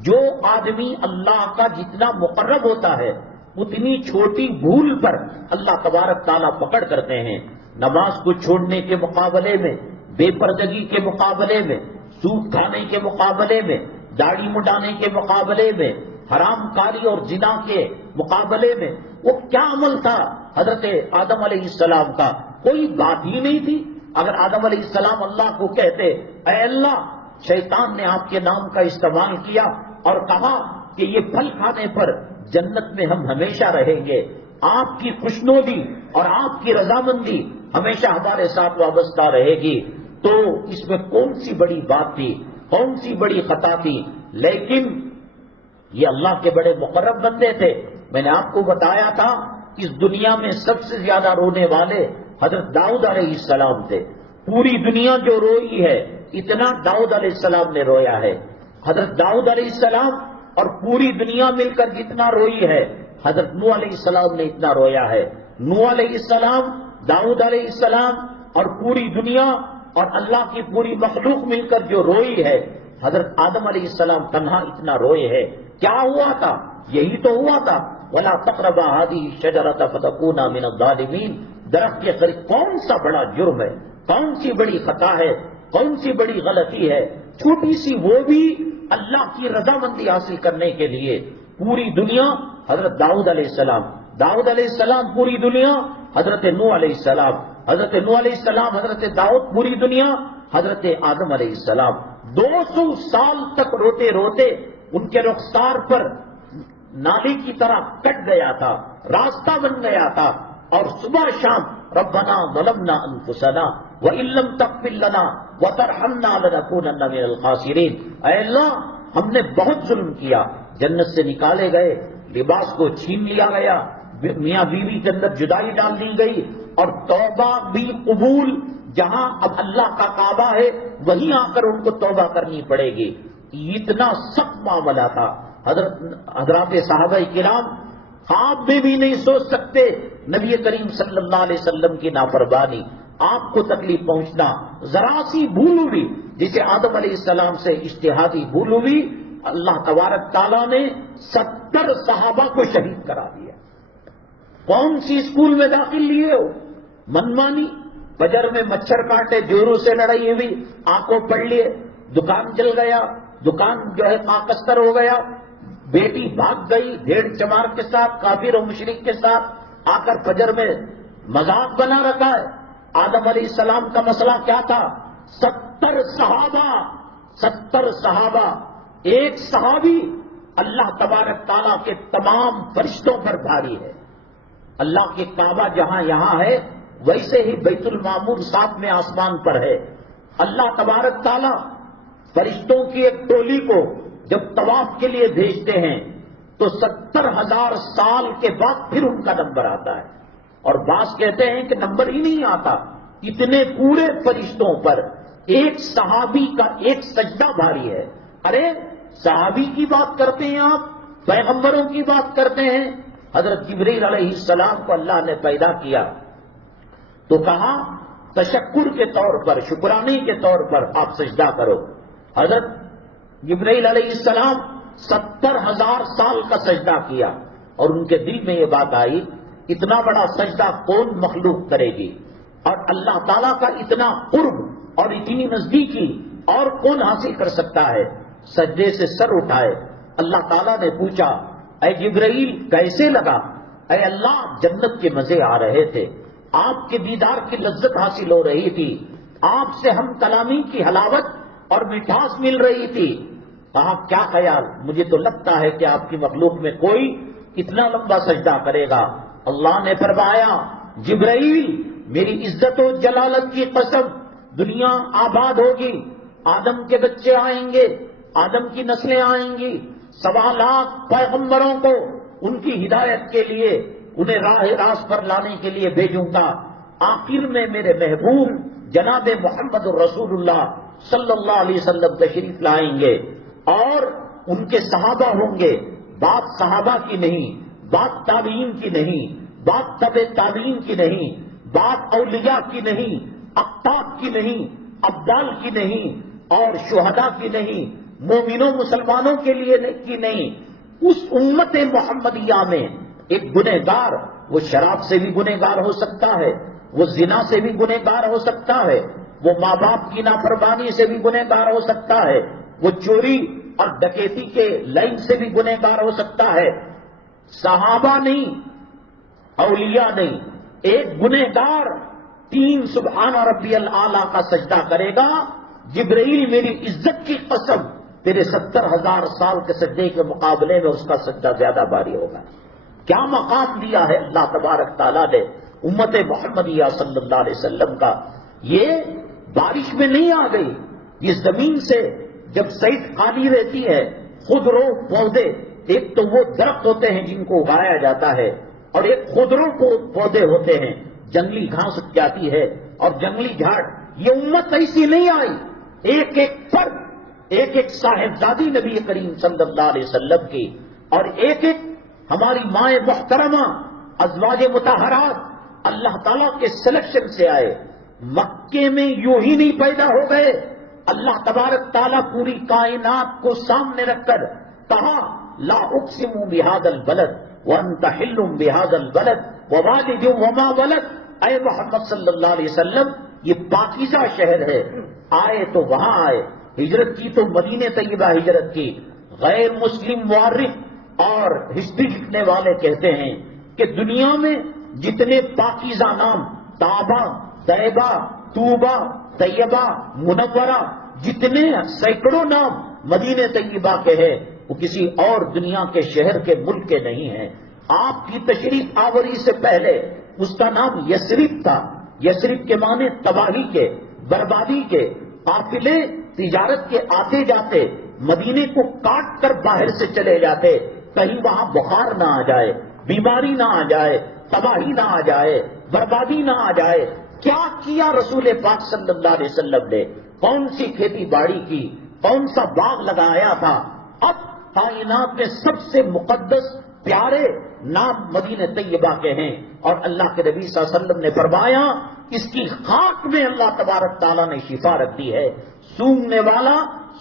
جو آدمی اللہ کا جتنا مقرب ہوتا ہے اتنی چھوٹی بھول پر اللہ تبارک تعالیٰ پکڑ کرتے ہیں۔ نماز کو چھوڑنے کے مقابلے میں، بے پردگی کے مقابلے میں، سود کھانے کے مقابلے میں، داڑھی مڈانے کے مقابلے میں، حرام کاری اور زنا کے مقابلے میں وہ کیا عمل تھا حضرت آدم علیہ السلام کا؟ کوئی بات ہی نہیں تھی۔ اگر آدم علیہ السلام اللہ کو کہتے اے اللہ شیطان نے آپ کے نام کا استعمال کیا اور کہا کہ یہ پھل کھانے پر جنت میں ہم ہمیشہ رہیں گے، آپ کی خوشنودی اور آپ کی رضامندی ہمیشہ ہمارے ساتھ وابستہ رہے گی، تو اس میں کون سی بڑی بات تھی، کون سی بڑی خطا تھی؟ لیکن یہ اللہ کے بڑے مقرب بندے تھے۔ میں نے آپ کو بتایا تھا اس دنیا میں سب سے زیادہ رونے والے حضرت داؤد علیہ السلام تھے۔ پوری دنیا جو روئی ہے اتنا داؤد علیہ السلام نے رویا ہے۔ حضرت داؤد علیہ السلام اور پوری دنیا مل کر جتنا روئی ہے حضرت نوح علیہ السلام نے اتنا رویا ہے۔ نوح علیہ السلام، داؤد علیہ السلام اور پوری دنیا اور اللہ کی پوری مخلوق مل کر جو روئی ہے، حضرت آدم علیہ السلام تنہا اتنا روئے ہے۔ کیا ہوا تھا؟ یہی تو ہوا تھا وَلَا تَقْرَبَا هَٰذِهِ الشَّجَرَةَ فَتَكُونَا مِنَ الظَّالِمِينَ۔ درخت کے قریب کون سا بڑا جرم ہے، کون سی بڑی خطا ہے، کون سی بڑی غلطی ہے، چھوٹی سی وہ بھی اللہ کی رضامندی حاصل کرنے کے لیے پوری دنیا حضرت داؤد علیہ السلام، داؤد علیہ السلام پوری دنیا، حضرت نوح علیہ السلام، حضرت نوح علیہ السلام، حضرت داؤد پوری دنیا، حضرت آدم علیہ السلام۔ 200 سال تک روتے روتے ان کے رخسار پر نالی کی طرح کٹ گیا تھا، راستہ بن گیا تھا، اور صبح شام ربنا ظلمنا انفسنا وان لم تغفر لنا وترحمنا لنكونن من الخاسرین۔ اے اللہ ہم نے بہت ظلم کیا، جنت سے نکالے گئے، لباس کو چھین لیا گیا، میاں بیوی کے اندر جدائی ڈال دی گئی، اور توبہ بھی قبول، جہاں اب اللہ کا کعبہ ہے وہیں آ کر ان کو توبہ کرنی پڑے گی. اتنا سخت معاملہ تھا. حضرات صحابہ کرام خواب میں بھی نہیں سوچ سکتے نبی کریم صلی اللہ علیہ وسلم کی نافرمانی، آپ کو تکلیف پہنچنا، ذرا سی بھول ہوئی جسے آدم علیہ السلام سے اجتہادی بھول ہوئی، اللہ تبارک تعالیٰ نے 70 صحابہ کو شہید کرا دیا. کون سی اسکول میں داخل لیے ہو؟ منمانی، فجر میں مچھر کاٹے، جورو سے لڑائی ہوئی، آنکھوں پڑ لیے، دکان جل گیا، دکان جو ہے خاکستر ہو گیا، بیٹی بھاگ گئی بھیڑ چمار کے ساتھ، کافر و مشرک کے ساتھ آ کر فجر میں مذاق بنا رکھا ہے. آدم علیہ السلام کا مسئلہ کیا تھا؟ 70 صحابہ، ایک صحابی اللہ تبارک تعالیٰ کے تمام فرشتوں پر بھاری ہے. اللہ کے کعبہ جہاں یہاں ہے ویسے ہی بیت المعمور 7ویں آسمان پر ہے. اللہ تبارک تعالیٰ فرشتوں کی ایک ٹولی کو جب طواف کے لیے بھیجتے ہیں تو 70,000 سال کے بعد پھر ان کا نمبر آتا ہے. اور بعض کہتے ہیں کہ نمبر ہی نہیں آتا، اتنے پورے فرشتوں پر ایک صحابی کا ایک سجدہ بھاری ہے. ارے صحابی کی بات کرتے ہیں آپ، پیغمبروں کی بات کرتے ہیں. حضرت جبریل علیہ السلام کو اللہ نے پیدا کیا تو کہا تشکر کے طور پر، شکرانے کے طور پر آپ سجدہ کرو. حضرت جبریل علیہ السلام 70,000 سال کا سجدہ کیا، اور ان کے دل میں یہ بات آئی اتنا بڑا سجدہ کون مخلوق کرے گی، اور اللہ تعالیٰ کا اتنا قرب اور اتنی نزدیکی اور کون حاصل کر سکتا ہے. سجدے سے سر اٹھائے، اللہ تعالیٰ نے پوچھا اے جبرائیل کیسے لگا؟ اے اللہ جنت کے مزے آ رہے تھے، آپ کے دیدار کی لذت حاصل ہو رہی تھی، آپ سے ہم کلامی کی حلاوت اور مٹھاس مل رہی تھی. کہا کیا خیال؟ مجھے تو لگتا ہے کہ آپ کی مخلوق میں کوئی اتنا لمبا سجدہ کرے گا. اللہ نے فرمایا جبرائیل میری عزت و جلالت کی قسم، دنیا آباد ہوگی، آدم کے بچے آئیں گے، آدم کی نسلیں آئیں گی، 1.25 لاکھ پیغمبروں کو ان کی ہدایت کے لیے انہیں راہ راست پر لانے کے لیے بھیجوں گا. آخر میں میرے محبوب جناب محمد الرسول اللہ صلی اللہ علیہ وسلم تشریف لائیں گے، اور ان کے صحابہ ہوں گے. بات صحابہ کی نہیں، بات تابعین کی نہیں، بات تبع تابعین کی نہیں، بات اولیاء کی نہیں، اقطاب کی نہیں، ابدال کی نہیں، اور شہداء کی نہیں، مومنوں مسلمانوں کے لیے کی نہیں. اس امت محمدیہ میں ایک گنہگار، وہ شراب سے بھی گنہگار ہو سکتا ہے، وہ زنا سے بھی گنہگار ہو سکتا ہے، وہ ماں باپ کی نافرمانی سے بھی گنہگار ہو سکتا ہے، وہ چوری اور ڈکیتی کے لائن سے بھی گنہگار ہو سکتا ہے. صحابہ نہیں، اولیاء نہیں، ایک گنہگار 3 سبحان ربی الاعلیٰ کا سجدہ کرے گا. جبرائیل میری عزت کی قسم تیرے 70,000 سال کے سجدے کے مقابلے میں اس کا سجدہ زیادہ بھاری ہوگا. کیا مقام دیا ہے اللہ تبارک تعالیٰ نے امت محمدیہ صلی اللہ علیہ وسلم کا. یہ بارش میں نہیں آ گئی، یہ زمین سے جب سائٹ خالی رہتی ہے، خودرو پودے، ایک تو وہ درخت ہوتے ہیں جن کو اگایا جاتا ہے، اور ایک خودرو پودے ہوتے ہیں، جنگلی گھاس جاتی ہے اور جنگلی جھاڑ. یہ امت ایسی نہیں آئی، ایک ایک فرد، ایک ایک صاحبزادی نبی کریم صلی اللہ علیہ وسلم کی، اور ایک ایک ہماری مائیں محترمہ ازواج مطہرات اللہ تعالیٰ کے سلیکشن سے آئے. مکے میں یوں ہی نہیں پیدا ہو گئے. اللہ تبارک تعالیٰ پوری کائنات کو سامنے رکھ کر کہا لا اقسم بہذا البلد وانت حل بہذا البلد ووالد وما ولد. اے محمد صلی اللہ علیہ وسلم یہ پاکیزہ شہر ہے. آئے تو وہاں آئے، ہجرت کی تو مدینہ طیبہ ہجرت کی. غیر مسلم مورخ اور ہسٹری لکھنے والے کہتے ہیں کہ دنیا میں جتنے پاکیزہ نام طابہ، طیبہ، توبہ، طیبہ، منورہ، جتنے سینکڑوں نام مدینہ طیبہ کے ہیں وہ کسی اور دنیا کے شہر کے ملک کے نہیں ہیں. آپ کی تشریف آوری سے پہلے اس کا نام یثرب تھا. یثرب کے معنی تباہی کے، بربادی کے. قافلے تجارت کے آتے جاتے مدینے کو کاٹ کر باہر سے چلے جاتے کہیں وہاں بخار نہ آ جائے. بیماری نہ آ جائے، تباہی نہ آ جائے، بربادی نہ آ جائے۔ کیا کیا رسول پاک صلی اللہ علیہ وسلم نے؟ کون سی کھیتی باڑی کی، کون سا باغ لگایا تھا؟ اب کائنات میں سب سے مقدس پیارے نام مدینہ طیبہ کے ہیں، اور اللہ کے نبی صلی اللہ علیہ وسلم نے فرمایا اس کی خاک میں اللہ تبارک تعالیٰ نے شفا رکھ دی ہے۔ سونگنے والا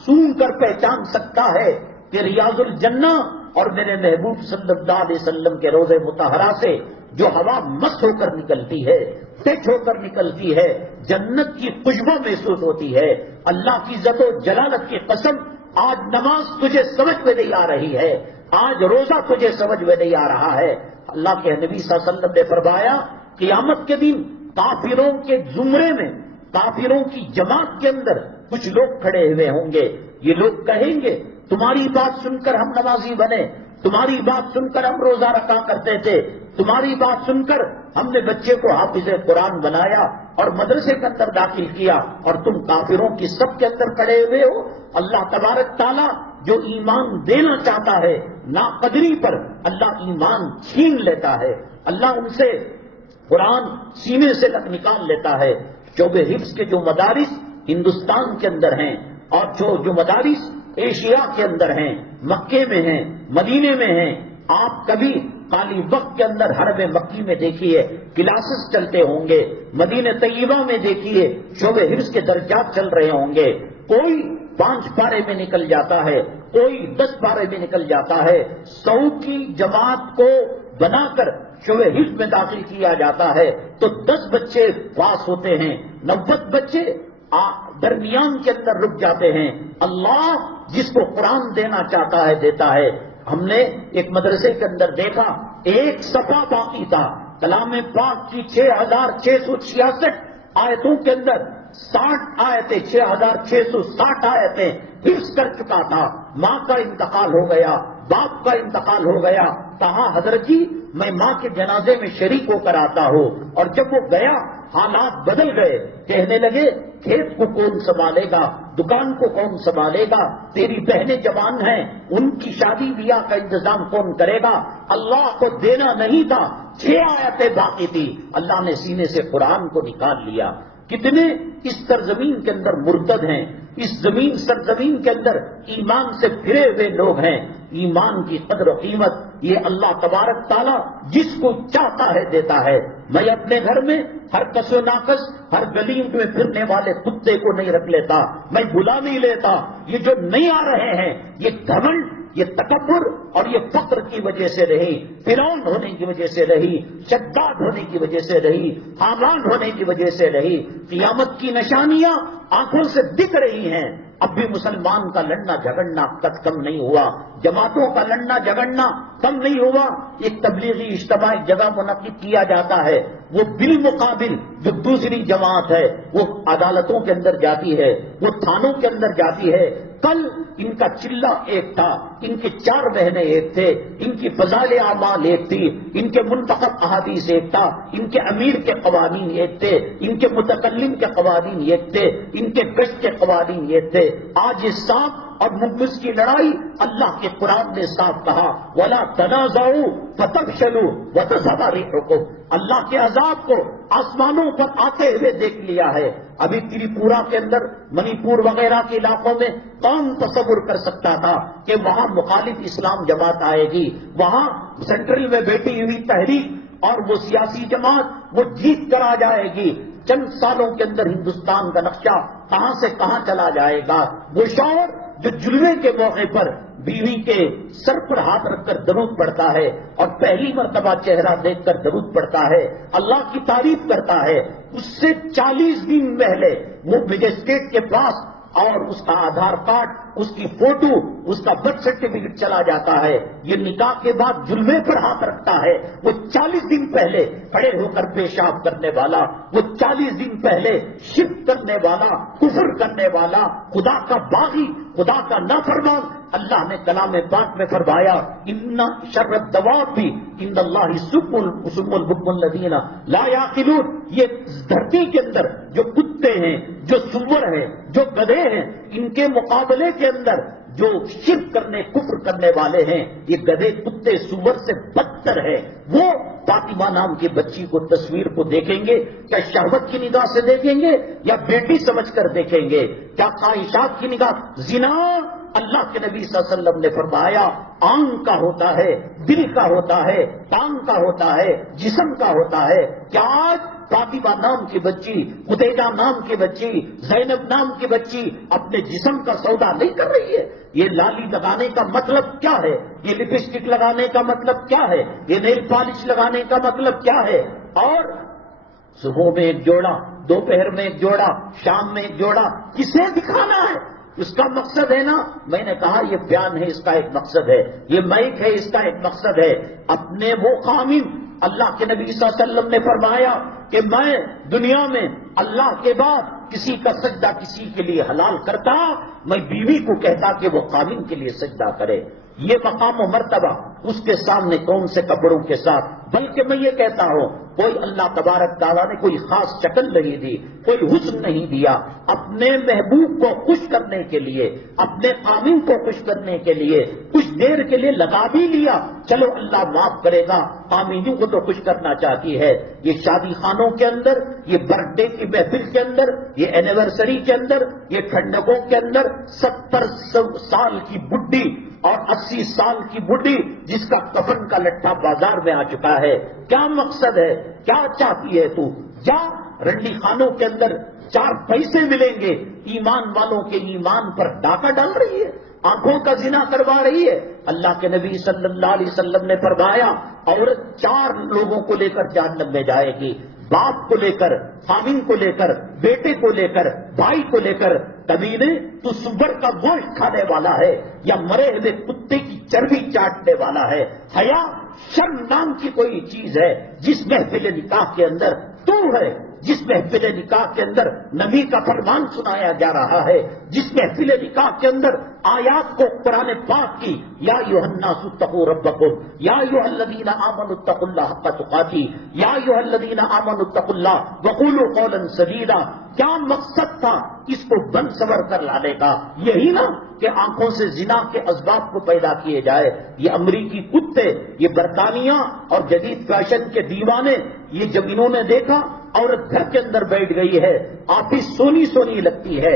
سونگ کر پہچان سکتا ہے کہ ریاض الجنہ اور میرے محبوب صلی اللہ علیہ وسلم کے روضے مطہرہ سے جو ہوا مست ہو کر نکلتی ہے، ٹچ ہو کر نکلتی ہے، جنت کی خوشبو محسوس ہوتی ہے۔ اللہ کی عزت و جلالت کی قسم، آج نماز تجھے سمجھ میں نہیں آ رہی ہے، آج روزہ تجھے سمجھ میں نہیں آ رہا ہے۔ اللہ کے نبی صلی اللہ علیہ وسلم نے فرمایا قیامت کے دن کافروں کے زمرے میں، کافروں کی جماعت کے اندر کچھ لوگ کھڑے ہوئے ہوں گے۔ یہ لوگ کہیں گے تمہاری بات سن کر ہم نمازی بنے، تمہاری بات سن کر ہم روزہ رکھا کرتے تھے، تمہاری بات سن کر ہم نے بچے کو حافظ قرآن بنایا اور مدرسے کے اندر داخل کیا، اور تم کافروں کی سب کے اندر کھڑے ہوئے ہو۔ اللہ تبارک تعالیٰ جو ایمان دینا چاہتا ہے ناقدری پر اللہ ایمان چھین لیتا ہے، اللہ ان سے قرآن سینے سے نکال لیتا ہے۔ شعبہ حفظ کے جو مدارس ہندوستان کے اندر ہیں اور جو مدارس ایشیا کے اندر ہیں، مکے میں ہیں، مدینے میں ہیں، آپ کبھی خالی وقت کے اندر حرم مکی میں دیکھیے کلاسز چلتے ہوں گے، مدینہ طیبہ میں دیکھیے شعبہ حفظ کے درجات چل رہے ہوں گے۔ کوئی 5 پارے میں نکل جاتا ہے، کوئی 10 پارے میں نکل جاتا ہے۔ 100 کی جماعت کو بنا کر شعبہ حفظ میں داخل کیا جاتا ہے تو 10 بچے پاس ہوتے ہیں، 90 بچے درمیان کے اندر رک جاتے ہیں۔ اللہ جس کو قرآن دینا چاہتا ہے دیتا ہے۔ ہم نے ایک مدرسے کے اندر دیکھا ایک صفحہ باقی تھا، کلام پاک کی 6666 آیتوں کے اندر 60 آیتیں، 6660 آیتیں حفظ کر چکا تھا۔ ماں کا انتقال ہو گیا، باپ کا انتقال ہو گیا، کہا حضرت جی میں ماں کے جنازے میں شریک ہو کر آتا ہوں، اور جب وہ گیا حالات بدل گئے، کہنے لگے کھیت کو کون سنبھالے گا، دکان کو کون سنبھالے گا، تیری بہنیں جوان ہیں ان کی شادی بیاہ کا انتظام کون کرے گا۔ اللہ کو دینا نہیں تھا، 6 آیتیں باقی تھی، اللہ نے سینے سے قرآن کو نکال لیا۔ کتنے اس سرزمین کے اندر مرتد ہیں، اس سرزمین کے اندر ایمان سے پھرے ہوئے لوگ ہیں۔ ایمان کی قدر و قیمت یہ اللہ تبارک تعالیٰ جس کو چاہتا ہے دیتا ہے۔ میں اپنے گھر میں ہر کس و ناقص، ہر گلی میں پھرنے والے کتے کو نہیں رکھ لیتا، میں بلا نہیں لیتا۔ یہ جو نہیں آ رہے ہیں یہ گھمنڈ، یہ تکبر اور یہ فقر کی وجہ سے رہی، فرعون ہونے کی وجہ سے رہی، شداد ہونے کی وجہ سے رہی، حامان ہونے کی وجہ سے رہی۔ قیامت کی نشانیاں آنکھوں سے دکھ رہی ہیں، اب بھی مسلمان کا لڑنا جھگڑنا قد کم نہیں ہوا، جماعتوں کا لڑنا جھگڑنا کم نہیں ہوا۔ ایک تبلیغی اجتماعی جگہ منعقد کیا جاتا ہے، وہ بالمقابل جو دوسری جماعت ہے وہ عدالتوں کے اندر جاتی ہے، وہ تھانوں کے اندر جاتی ہے۔ کل ان کا چلہ ایک تھا، ان کی 4 بہنیں ایک تھے، ان کی فضائل اعمال ایک تھی، ان کے منتخب احادیث ایک تھا، ان کے امیر کے قوانین ایک تھے، ان کے متکلم کے قوانین ایک تھے، ان کے گشت کے قوانین ایک تھے۔ آج اس سانپ اور مگس کی لڑائی اللہ کے قرآن نے صاف کہا وَلَا تَنَازَعُوا فَتَفْشَلُوا وَتَذْهَبَ رِيحُكُمْ۔ اللہ کے عذاب کو آسمانوں پر آتے ہوئے دیکھ لیا ہے۔ ابھی تریپورا کے اندر، منی پور وغیرہ کے علاقوں میں کون تصور کر سکتا تھا کہ وہاں مخالف اسلام جماعت آئے گی، وہاں سینٹرل میں بیٹھی ہوئی تحریک اور وہ سیاسی جماعت وہ جیت کر آ جائے گی۔ چند سالوں کے اندر ہندوستان کا نقشہ کہاں سے کہاں چلا جائے گا۔ وہ شوہر جو جلوے کے موقع پر بیوی کے سر پر ہاتھ رکھ کر درود پڑھتا ہے اور پہلی مرتبہ چہرہ دیکھ کر درود پڑھتا ہے، اللہ کی تعریف کرتا ہے، اس سے 40 دن پہلے وہ مجسٹریٹ کے پاس اور اس کا آدھار کارڈ، اس کی فوٹو، اس کا برتھ سرٹیفکیٹ چلا جاتا ہے۔ یہ نکاح کے بعد جلوے پر ہاتھ رکھتا ہے، وہ 40 دن پہلے کھڑے ہو کر پیشاب کرنے والا، وہ 40 دن پہلے شرک کرنے والا، کفر کرنے والا، خدا کا باغی، خدا کا نافرمان۔ اللہ نے کلام پاک میں فرمایا ان شر الدواب بھی ان اللہ سم البکم الذین لا یعقلون۔ یہ دھرتی کے اندر جو کتے ہیں، جو سور ہیں، جو گدھے ہیں، ان کے مقابلے کے اندر جو شرک کرنے کفر کرنے والے ہیں، یہ گدھے کتے سور سے بدتر ہے. وہ فاطمہ نام کی بچی کو تصویر کو دیکھیں گے کیا شہوت کی نگاہ سے دیکھیں گے یا بیٹی سمجھ کر دیکھیں گے؟ کیا خواہشات کی نگاہ؟ زنا اللہ کے نبی صلی اللہ علیہ وسلم نے فرمایا آنکھ کا ہوتا ہے، دل کا ہوتا ہے، ٹانگ کا ہوتا ہے، جسم کا ہوتا ہے. کیا آج فاطمہ نام کی بچی، خدیجہ نام کی بچی، زینب نام کی بچی اپنے جسم کا سودا نہیں کر رہی ہے؟ یہ لالی لگانے کا مطلب کیا ہے؟ یہ لپسٹک لگانے کا مطلب کیا ہے؟ یہ نیل پالش لگانے کا مطلب کیا ہے؟ اور صبح میں ایک جوڑا، دوپہر میں ایک جوڑا، شام میں ایک جوڑا، کسے دکھانا ہے؟ اس کا مقصد ہے نا، میں نے کہا یہ بیان ہے، اس کا ایک مقصد ہے، یہ مائک ہے، اس کا ایک مقصد ہے. اپنے وہ خامن، اللہ کے نبی صلی اللہ علیہ وسلم نے فرمایا کہ میں دنیا میں اللہ کے بعد کسی کا سجدہ کسی کے لیے حلال کرتا، میں بیوی کو کہتا کہ وہ خامن کے لیے سجدہ کرے. یہ مقام و مرتبہ اس کے سامنے کون سے کپڑوں کے ساتھ؟ بلکہ میں یہ کہتا ہوں کوئی اللہ تبارک تعالیٰ نے کوئی خاص شکل نہیں دی، کوئی حسن نہیں دیا. اپنے محبوب کو خوش کرنے کے لیے، اپنے خامن کو خوش کرنے کے لیے کچھ دیر کے لیے لگا بھی لیا، چلو اللہ معاف کرے گا، خامنوں کو تو خوش کرنا چاہتی ہے. یہ شادی خانوں کے اندر، یہ برتھ ڈے کی محفل کے اندر، یہ اینیورسری کے اندر، یہ ٹھنڈکوں کے اندر 70 سال کی بڈھی اور 80 سال کی بڈھی جس کا کفن کا لٹھا بازار میں آ چکا ہے، کیا مقصد ہے؟ کیا چاہتی ہے تو؟ یا رنڈی خانوں کے اندر 4 پیسے ملیں گے، ایمان والوں کے ایمان پر ڈاکہ ڈال رہی ہے، آنکھوں کا زنا کروا رہی ہے. اللہ کے نبی صلی اللہ علیہ وسلم نے فرمایا عورت 4 لوگوں کو لے کر جہنم میں جائے گی، باپ کو لے کر، خامن کو لے کر، بیٹے کو لے کر، بھائی کو لے کر. کمینے تو سور کا گوشت کھانے والا ہے یا مرے ہوئے کتے کی چربی چاٹنے والا ہے؟ حیا شرم نام کی کوئی چیز ہے جس محفل نکاح کے اندر تو ہے، جس محفل نکاح کے اندر نبی کا فرمان سنایا جا رہا ہے، جس محفل نکاح کے اندر آیات کو قرآن پاک کی یا ایھا الناس اتقوا ربکم یا ایھا الذین آمنوا اتقوا اللہ حق تقاته یا ایھا الذین آمنوا اتقوا اللہ وقولوا قولا سدیدا. کیا مقصد تھا اس کو بند سور کر لانے کا؟ یہی نا کہ آنکھوں سے زنا کے اسباب کو پیدا کیے جائے. یہ امریکی کتے، یہ برطانیہ اور جدید فیشن کے دیوانے، یہ جب انہوں نے دیکھا عورت گھر کے اندر بیٹھ گئی ہے، آفس سونی سونی لگتی ہے،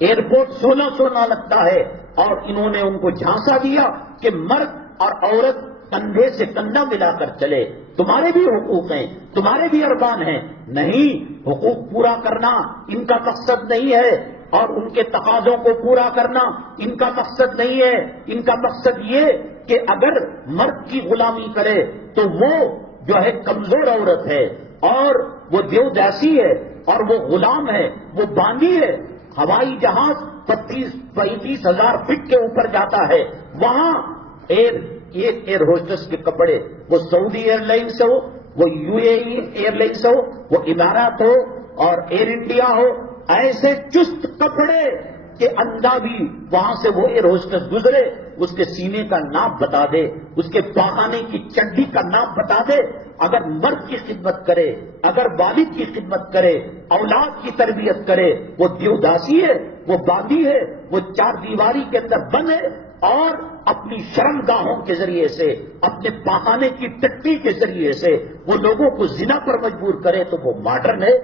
ایئرپورٹ سونا سونا لگتا ہے، اور انہوں نے ان کو جھانسا دیا کہ مرد اور عورت کندھے سے کندھا ملا کر چلے، تمہارے بھی حقوق ہیں، تمہارے بھی ارکان ہیں. نہیں، حقوق پورا کرنا ان کا مقصد نہیں ہے، اور ان کے تقاضوں کو پورا کرنا ان کا مقصد نہیں ہے. ان کا مقصد یہ کہ اگر مرد کی غلامی کرے تو وہ جو ہے کمزور عورت ہے، اور وہ دیوداسی ہے، اور وہ غلام ہے، وہ باندھی ہے. ہوائی جہاز 35 ہزار فٹ کے اوپر جاتا ہے، وہاں ایئر ہوسٹس کے کپڑے، وہ سعودی ایئر لائنس ہو، وہ UAE ایئر لائنس ہو، وہ امارات ہو اور ایئر انڈیا ہو، ایسے چست کپڑے کہ اندھا بھی وہاں سے وہ ایئر ہوسٹس گزرے اس کے سینے کا ناپ بتا دے، اس کے پاخانے کی چڈی کا ناپ بتا دے. اگر مرد کی خدمت کرے، اگر والد کی خدمت کرے، اولاد کی تربیت کرے، وہ دیوداسی ہے، وہ باندھی ہے، وہ 4 دیواری کے اندر بند ہے، اور اپنی شرم گاہوں کے ذریعے سے، اپنے پاخانے کی ٹٹی کے ذریعے سے وہ لوگوں کو زنا پر مجبور کرے تو وہ ماڈرن ہے.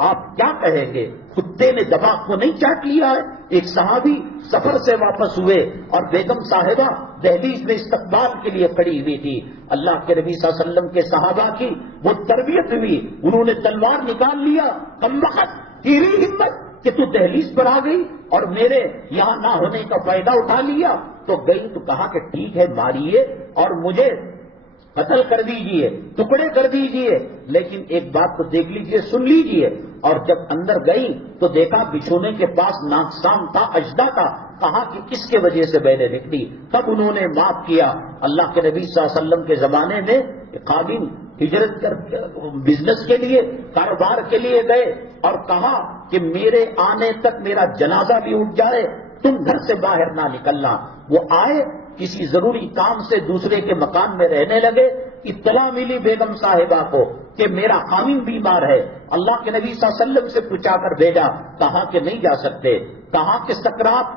آپ کیا کہیں گے؟ کتے نے دماغ کو نہیں چاٹ لیا ہے؟ ایک صحابی سفر سے واپس ہوئے اور بیگم صاحبہ دہلیز میں استقبال کے لیے کھڑی ہوئی تھی. اللہ کے نبی صلی اللہ علیہ وسلم کے صحابہ کی وہ تربیت ہوئی، انہوں نے تلوار نکال لیا. کم وقت تیری ہمت کہ تو دہلیز پر آ گئی اور میرے یہاں نہ ہونے کا فائدہ اٹھا لیا. تو گئی تو کہا کہ ٹھیک ہے ماریے اور مجھے قتل کر دیجئے، ٹکڑے کر دیجئے، لیکن ایک بات تو دیکھ لیجئے، سن لیجئے. اور جب اندر گئی تو دیکھا بچھونے کے پاس ناقصان تھا، اجدا تھا. کہا کہ اس کے وجہ سے میں نے نکلی. تب انہوں نے معاف کیا. اللہ کے نبی صلی اللہ علیہ وسلم کے زمانے میں قابل ہجرت کر بزنس کے لیے، کاروبار کے لیے گئے اور کہا کہ میرے آنے تک میرا جنازہ بھی اٹھ جائے، تم گھر سے باہر نہ نکلنا. وہ آئے، کسی ضروری کام سے دوسرے کے مکان میں رہنے لگے. اطلاع ملی بیگم صاحبہ کو کہ میرا خامن بیمار ہے. اللہ کے نبی صلی اللہ علیہ وسلم سے پوچھا کر بھیجا، کہا کہ نہیں جا سکتے. کہا کہ سکرات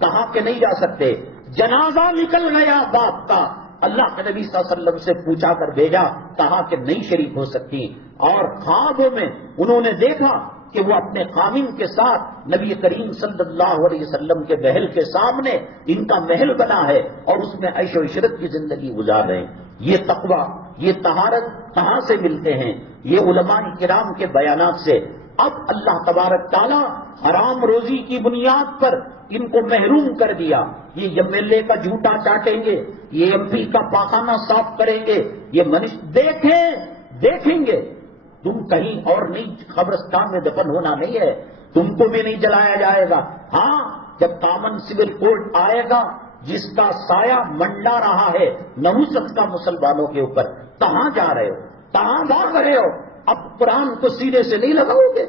کہا کہ نہیں جا سکتے۔ جنازہ نکل گیا باپ کا، اللہ کے نبی صلی اللہ علیہ وسلم سے پوچھا کر بھیجا، کہا کہ نہیں شریک ہو سکتی۔ اور خوابوں میں انہوں نے دیکھا کہ وہ اپنے خامن کے ساتھ نبی کریم صلی اللہ علیہ وسلم کے محل کے سامنے ان کا محل بنا ہے اور اس میں عیش و عشرت کی زندگی گزار رہے ہیں۔ یہ تقویٰ، یہ طہارت کہاں سے ملتے ہیں؟ یہ علماء کرام کے بیانات سے۔ اب اللہ تبارک تعالیٰ حرام روزی کی بنیاد پر ان کو محروم کر دیا۔ یہ ایم ایل اے کا جھوٹا چاٹیں گے، یہ ایم پی کا پاخانہ صاف کریں گے، یہ دیکھیں گے۔ تم کہیں اور نہیں، قبرستان میں دفن ہونا نہیں ہے، تم کو بھی نہیں جلایا جائے گا۔ ہاں، جب کامن سول کوڈ آئے گا جس کا سایہ منڈا رہا ہے نحوست کا مسلمانوں کے اوپر، کہاں جا رہے ہو، کہاں بھاگ رہے ہو؟ اب قرآن کو سینے سے نہیں لگاؤ گے؟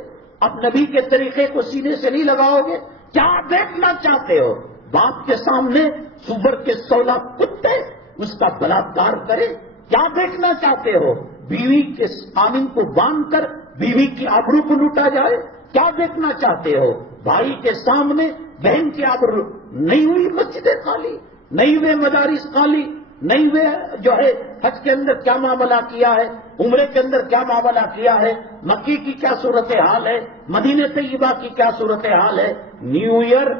اب نبی کے طریقے کو سینے سے نہیں لگاؤ گے؟ کیا دیکھنا چاہتے ہو؟ باپ کے سامنے سور کے 16 کتے اس کا بلاత్కాر کرے؟ کیا دیکھنا چاہتے ہو؟ بیوی کے خامن کو باندھ کر بیوی کی آبرو کو لوٹا جائے؟ کیا دیکھنا چاہتے ہو؟ بھائی کے سامنے بہن کی آبرو، نہیں ہوئی مسجدیں خالی، نہیں ہوئے مدارس خالی، نہیں ہوئے جو ہے حج کے اندر کیا معاملہ کیا ہے، عمرے کے اندر کیا معاملہ کیا ہے، مکی کی کیا صورتحال ہے، مدینہ طیبہ کی کیا صورتحال ہے۔ نیو ایئر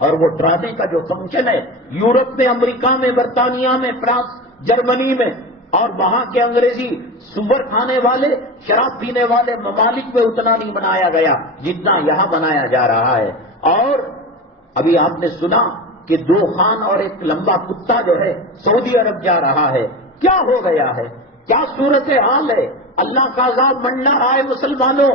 اور وہ ڈرانے کا جو فنکشن ہے یورپ میں، امریکہ میں، برطانیہ میں، فرانس، جرمنی میں، اور وہاں کے انگریزی سور کھانے والے، شراب پینے والے ممالک میں اتنا نہیں بنایا گیا جتنا یہاں بنایا جا رہا ہے۔ اور ابھی آپ نے سنا کہ 2 خان اور ایک لمبا کتا جو ہے سعودی عرب جا رہا ہے۔ کیا ہو گیا ہے؟ کیا صورتحال ہے؟ اللہ کا عذاب منڈا رہا ہے مسلمانوں۔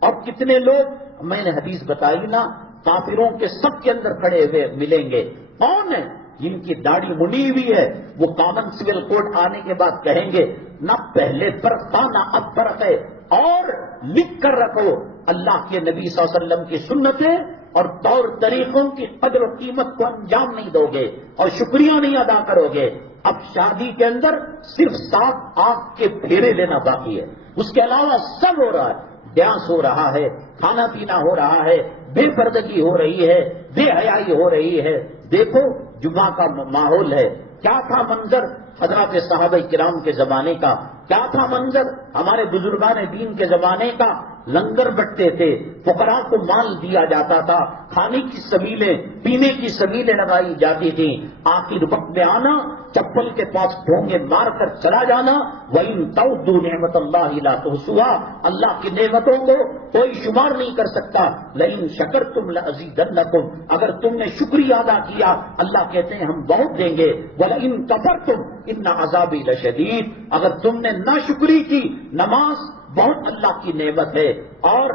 اور کتنے لوگ، میں نے حدیث بتائی نا، کافروں کے سب کے اندر کھڑے ہوئے ملیں گے۔ کون ہیں؟ جن کی داڑھی منی ہوئی ہے، وہ کامن سول کوڈ آنے کے بعد کہیں گے نہ پہلے فرق تھا نہ اب فرق ہے۔ اور لکھ کر رکھو، اللہ کے نبی صلی اللہ علیہ وسلم کی سنتیں اور طور طریقوں کی قدر و قیمت کو انجام نہیں دو گے اور شکریہ نہیں ادا کرو گے۔ اب شادی کے اندر صرف 7 آنکھ کے پھیرے لینا باقی ہے، اس کے علاوہ سب ہو رہا ہے۔ ڈانس ہو رہا ہے، کھانا پینا ہو رہا ہے، بے پردگی ہو رہی ہے، بے حیائی ہو رہی ہے۔ دیکھو جمعہ کا ماحول ہے، کیا تھا منظر حضرات صحابہ کرام کے زمانے کا، کیا تھا منظر ہمارے بزرگان دین کے زمانے کا۔ لنگر بٹتے تھے، فقراء کو مال دیا جاتا تھا، کھانے کی سبیلیں، پینے کی سبیلیں لگائی جاتی تھیں۔ آخر وقت میں آنا، چپل کے پاس ڈھونگے مار کر چلا جانا۔ وَإِن تَعُدُّوا نِعْمَتَ اللَّهِ لَا تُحْصُوهَا، اللہ کی نعمتوں کو کوئی شمار نہیں کر سکتا۔ لَئِن شَكَرْتُمْ لَأَزِيدَنَّكُمْ، اگر تم نے شکریہ ادا کیا اللہ کہتے ہیں ہم بہت دیں گے۔ وَلَئِن كَفَرْتُمْ إِنَّ عَذَابِي لَشَدِيدٌ، اگر تم نے ناشکری کی، نماز بہت اللہ کی نعمت ہے، اور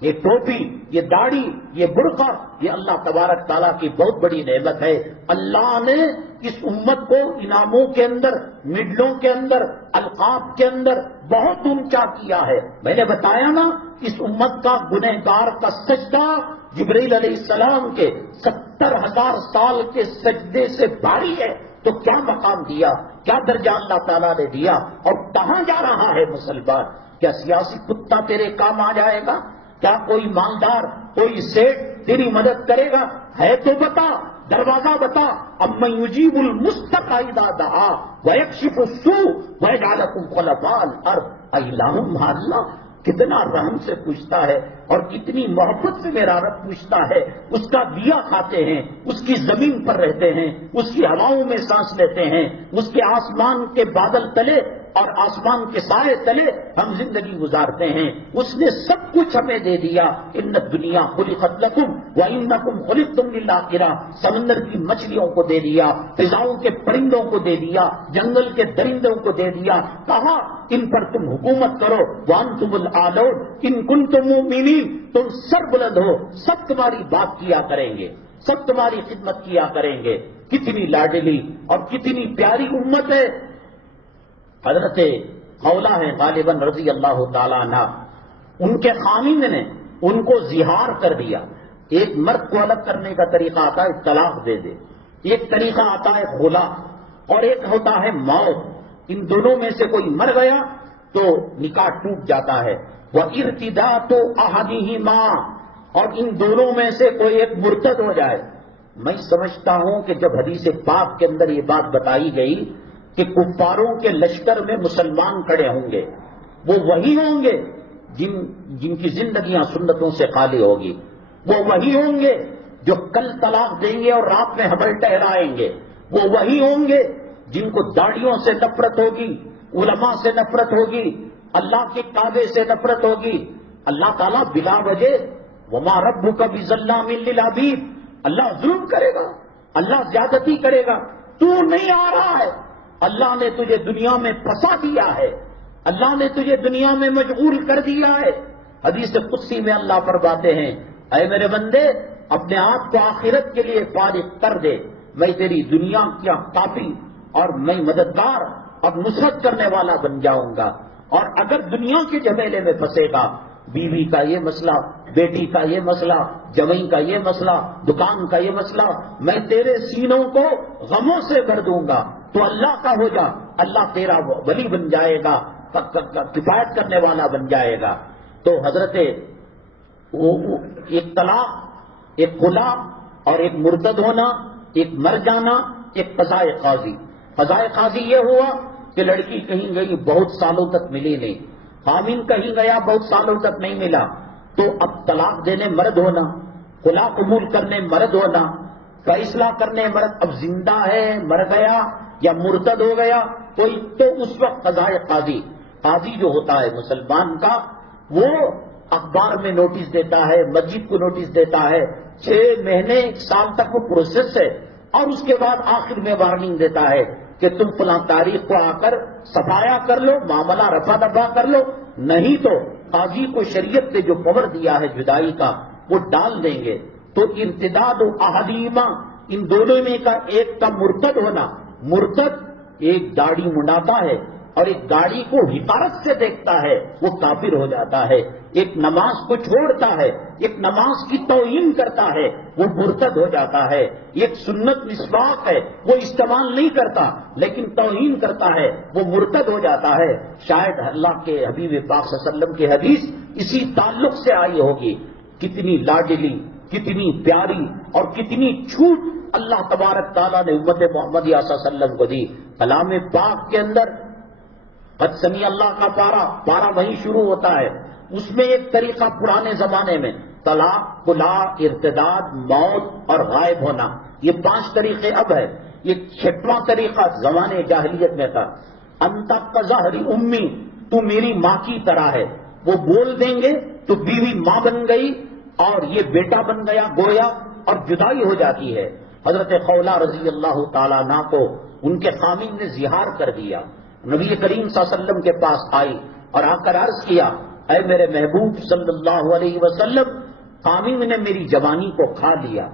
یہ ٹوپی، یہ داڑھی، یہ برقع، یہ اللہ تبارک تعالیٰ کی بہت بڑی نعمت ہے۔ اللہ نے اس امت کو انعاموں کے اندر، مڈلوں کے اندر، القاب کے اندر بہت اونچا کیا ہے۔ میں نے بتایا نا، اس امت کا گنہگار کا سجدہ جبرائیل علیہ السلام کے 70,000 سال کے سجدے سے بھاری ہے۔ تو کیا مقام دیا، کیا درجہ اللہ تعالیٰ نے دیا، اور کہاں جا رہا ہے مسلمان؟ کیا سیاسی کتا تیرے کام آ جائے گا؟ کیا کوئی مالدار، کوئی سیٹ تیری مدد کرے گا؟ ہے تو بتا، دروازہ بتا۔ اَمَّن يُجِيبُ الْمُضْطَرَّ إِذَا دَعَاهُ وَيَكْشِفُ السُّوءَ وَيَجْعَلُكُمْ خُلَفَاءَ الْأَرْضِ أَإِلَٰهٌ مَّعَ اللَّهِ، کتنا رحم سے پوچھتا ہے اور کتنی محبت سے میرا رب پوچھتا ہے۔ اس کا دیا کھاتے ہیں، اس کی زمین پر رہتے ہیں، اس کی ہواؤں میں سانس لیتے ہیں، اس کے آسمان کے بادل تلے اور آسمان کے سائے تلے ہم زندگی گزارتے ہیں۔ اس نے سب کچھ ہمیں دے دیا۔ ان الدنیا خلقت لکم وانکم خلقتم للآخرہ، سمندر کی مچھلیوں کو دے دیا، فضاؤں کے پرندوں کو دے دیا، جنگل کے درندوں کو دے دیا، کہا ان پر تم حکومت کرو۔ وانتم الاعلون ان کنتم مؤمنین، تم سر بلند ہو، سب تمہاری بات کیا کریں گے، سب تمہاری خدمت کیا کریں گے۔ کتنی لاڈلی اور کتنی پیاری امت ہے۔ حضرت خولہ ہے غالباً رضی اللہ تعالیٰ عنہ، ان کے خامند نے ان کو زہار کر دیا۔ ایک مرد کو الگ کرنے کا طریقہ آتا ہے طلاق دے دے، ایک طریقہ آتا ہے خلا، اور ایک ہوتا ہے موت۔ ان دونوں میں سے کوئی مر گیا تو نکاح ٹوٹ جاتا ہے۔ وَإِرْتِدَاءُ أَحَدِهِمَا، اور ان دونوں میں سے کوئی ایک مرتد ہو جائے. میں سمجھتا ہوں کہ جب حدیث پاک کے اندر یہ بات بتائی گئی کہ کفاروں کے لشکر میں مسلمان کھڑے ہوں گے، وہ وہی ہوں گے جن کی زندگیاں سنتوں سے خالی ہوگی، وہ وہی ہوں گے جو کل طلاق دیں گے اور رات میں حبل ٹہرائیں گے، وہ وہی ہوں گے جن کو داڑھیوں سے نفرت ہوگی، علماء سے نفرت ہوگی، اللہ کے کعبے سے نفرت ہوگی. اللہ تعالیٰ بلا وجہ وما ربک بظلام للعبید، اللہ ظلم کرے گا، اللہ زیادتی کرے گا. تو نہیں آ رہا ہے، اللہ نے تجھے دنیا میں پھنسا دیا ہے، اللہ نے تجھے دنیا میں مشغول کر دیا ہے. حدیث قدسی میں اللہ فرماتے ہیں اے میرے بندے اپنے آپ کو آخرت کے لیے فارغ کر دے، میں تیری دنیا کا کافی اور میں مددگار اور نصرت کرنے والا بن جاؤں گا. اور اگر دنیا کے جھمیلے میں پھنسے گا، بیوی کا یہ مسئلہ، بیٹی کا یہ مسئلہ، جوئی کا یہ مسئلہ، دکان کا یہ مسئلہ، میں تیرے سینوں کو غموں سے بھر دوں گا. تو اللہ کا ہو جا، اللہ تیرا ولی بن جائے گا، کفایت کرنے والا بن جائے گا. تو حضرت ایک طلاق، ایک خلا اور ایک مرتد ہونا، ایک مر جانا، ایک قضاء قاضی. قضاء قاضی یہ ہوا کہ لڑکی کہیں گئی بہت سالوں تک ملی نہیں، خامن کہیں گیا بہت سالوں تک نہیں ملا، تو اب طلاق دینے مرد ہونا، خلا قبول کرنے مرد ہونا، فیصلہ کرنے مرد. اب زندہ ہے، مر گیا یا مرتد ہو گیا کوئی، تو اس وقت قضاء قاضی. قاضی جو ہوتا ہے مسلمان کا، وہ اخبار میں نوٹس دیتا ہے، مسجد کو نوٹس دیتا ہے، 6 مہینے 1 سال تک وہ پروسیس ہے، اور اس کے بعد آخر میں وارننگ دیتا ہے کہ تم فلاں تاریخ کو آ کر صفایا کر لو، معاملہ رفع دفع کر لو، نہیں تو قاضی کو شریعت نے جو پاور دیا ہے جدائی کا وہ ڈال دیں گے. تو ارتداد و احدیما، ان دونوں میں کا ایک کا مرتد ہونا. مرتد ایک داڑھی منڈاتا ہے اور ایک گاڑی کو حقارت سے دیکھتا ہے، وہ کافر ہو جاتا ہے. ایک نماز کو چھوڑتا ہے، ایک نماز کی توہین کرتا ہے، وہ مرتد ہو جاتا ہے. ایک سنت مسواک ہے، وہ استعمال نہیں کرتا لیکن توہین کرتا ہے، وہ مرتد ہو جاتا ہے. شاید اللہ کے حبیب پاک صلی اللہ علیہ وسلم کی حدیث اسی تعلق سے آئی ہوگی. کتنی لاڈلی، کتنی پیاری اور کتنی چھوٹ اللہ تبارک تعالیٰ نے امت محمد صلی اللہ علیہ وسلم کو دی. کلام پاک کے اندر قد سمی اللہ کا پارا وہی شروع ہوتا ہے. اس میں ایک طریقہ پرانے زمانے میں طلاق، خلا، ارتداد، موت اور غائب ہونا، یہ 5 طریقے اب ہے. یہ 6واں طریقہ زمانے جاہلیت میں تھا. انت کظہر امی، تو میری ماں کی طرح ہے. وہ بول دیں گے تو بیوی ماں بن گئی اور یہ بیٹا بن گیا گویا، اور جدائی ہو جاتی ہے. حضرت خولہ رضی اللہ تعالیٰ عنہ کو ان کے خامن نے زہار کر دیا. نبی کریم صلی اللہ علیہ وسلم کے پاس آئی اور آ کر عرض کیا اے میرے محبوب صلی اللہ علیہ وسلم، خامن نے میری جوانی کو کھا لیا،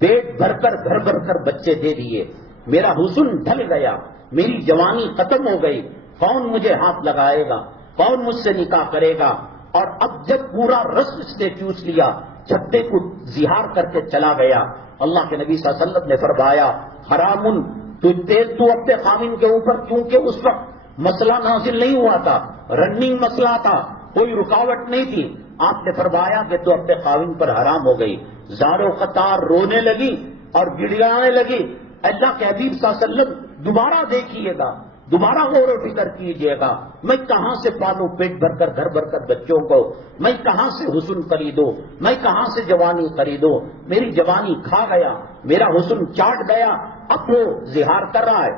پیٹ بھر کر بچے دے دیے، میرا حسن ڈھل گیا، میری جوانی ختم ہو گئی، کون مجھے ہاتھ لگائے گا، کون مجھ سے نکاح کرے گا؟ اور اب جب پورا رس اس نے چوس لیا، چھتے کو زہار کر کے چلا گیا. اللہ کے نبی صلی اللہ علیہ وسلم نے فرمایا حرامن، تو اپنے خامن کے اوپر، کیونکہ اس وقت مسئلہ نازل نہیں ہوا تھا، رننگ مسئلہ تھا، کوئی رکاوٹ نہیں تھی. آپ نے فرمایا کہ تو اپنے خاوند پر حرام ہو گئی. زار و قطار رونے لگی اور گڑگڑانے لگی. اللہ کے حبیب صلی اللہ علیہ وسلم دوبارہ دیکھیے گا، دوبارہ غور و فکر کیجیے گا، میں کہاں سے پالوں پیٹ بھر کر گھر بھر کر بچوں کو، میں کہاں سے حسن خریدوں، میں کہاں سے جوانی خریدوں؟ میری جوانی کھا گیا، میرا حسن چاٹ گیا، اب وہ زہار کر رہا ہے.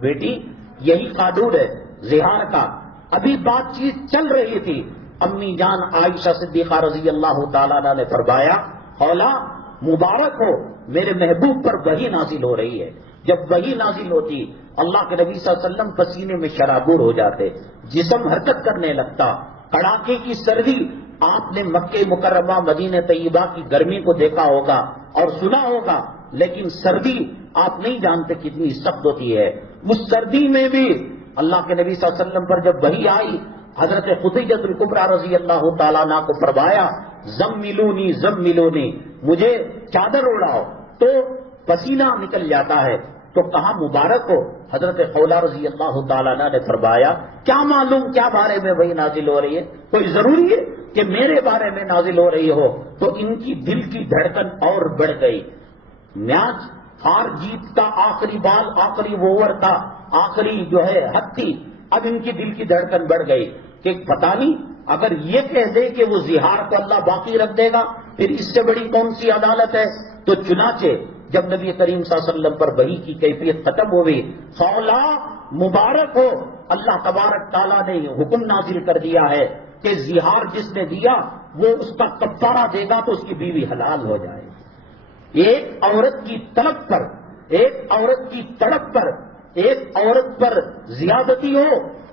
بیٹی یہی قانون ہے زہار کا. ابھی بات چیت چل رہی تھی، امی جان عائشہ صدیقہ رضی اللہ تعالیٰ عنہ نے فرمایا خولا مبارک ہو، میرے محبوب پر وحی نازل ہو رہی ہے. جب وحی نازل ہوتی اللہ کے نبی صلی اللہ علیہ وسلم پسینے میں شرابور ہو جاتے، جسم حرکت کرنے لگتا، کڑاکے کی سردی. آپ نے مکہ مکرمہ مدینہ طیبہ کی گرمی کو دیکھا ہوگا اور سنا ہوگا، لیکن سردی آپ نہیں جانتے کتنی سخت ہوتی ہے. اس سردی میں بھی اللہ کے نبی صلی اللہ علیہ وسلم پر جب وحی آئی، حضرت خدیجہ الکبریٰ رضی اللہ تعالیٰ عنہ کو فرمایا زملونی، مجھے چادر اڑاؤ. تو پسینہ نکل جاتا ہے. تو کہاں مبارک ہو؟ حضرت خولہ رضی اللہ تعالیٰ عنہ نے فرمایا کیا معلوم کیا بارے میں وہی نازل ہو رہی ہے، کوئی ضروری ہے کہ میرے بارے میں نازل ہو رہی ہو تو ان کی دل کی دھڑکن اور بڑھ گئی. میچ ہار جیت کا آخری بال، آخری اوور تھا، آخری جو ہے حد تھی. اب ان کی دل کی دھڑکن بڑھ گئی کہ پتہ نہیں اگر یہ کہہ دے کہ وہ زہار کو اللہ باقی رکھ دے گا پھر اس سے بڑی کون سی عدالت ہے. تو چنانچہ جب نبی کریم صلی اللہ علیہ وسلم پر وحی کی کیفیت ختم ہوئی، خولا مبارک ہو، اللہ تبارک تعالیٰ نے حکم نازل کر دیا ہے کہ زہار جس نے دیا وہ اس کا کفارہ دے گا تو اس کی بیوی حلال ہو جائے. ایک عورت کی طلب پر، ایک عورت کی تڑپ پر، ایک عورت پر زیادتی ہو،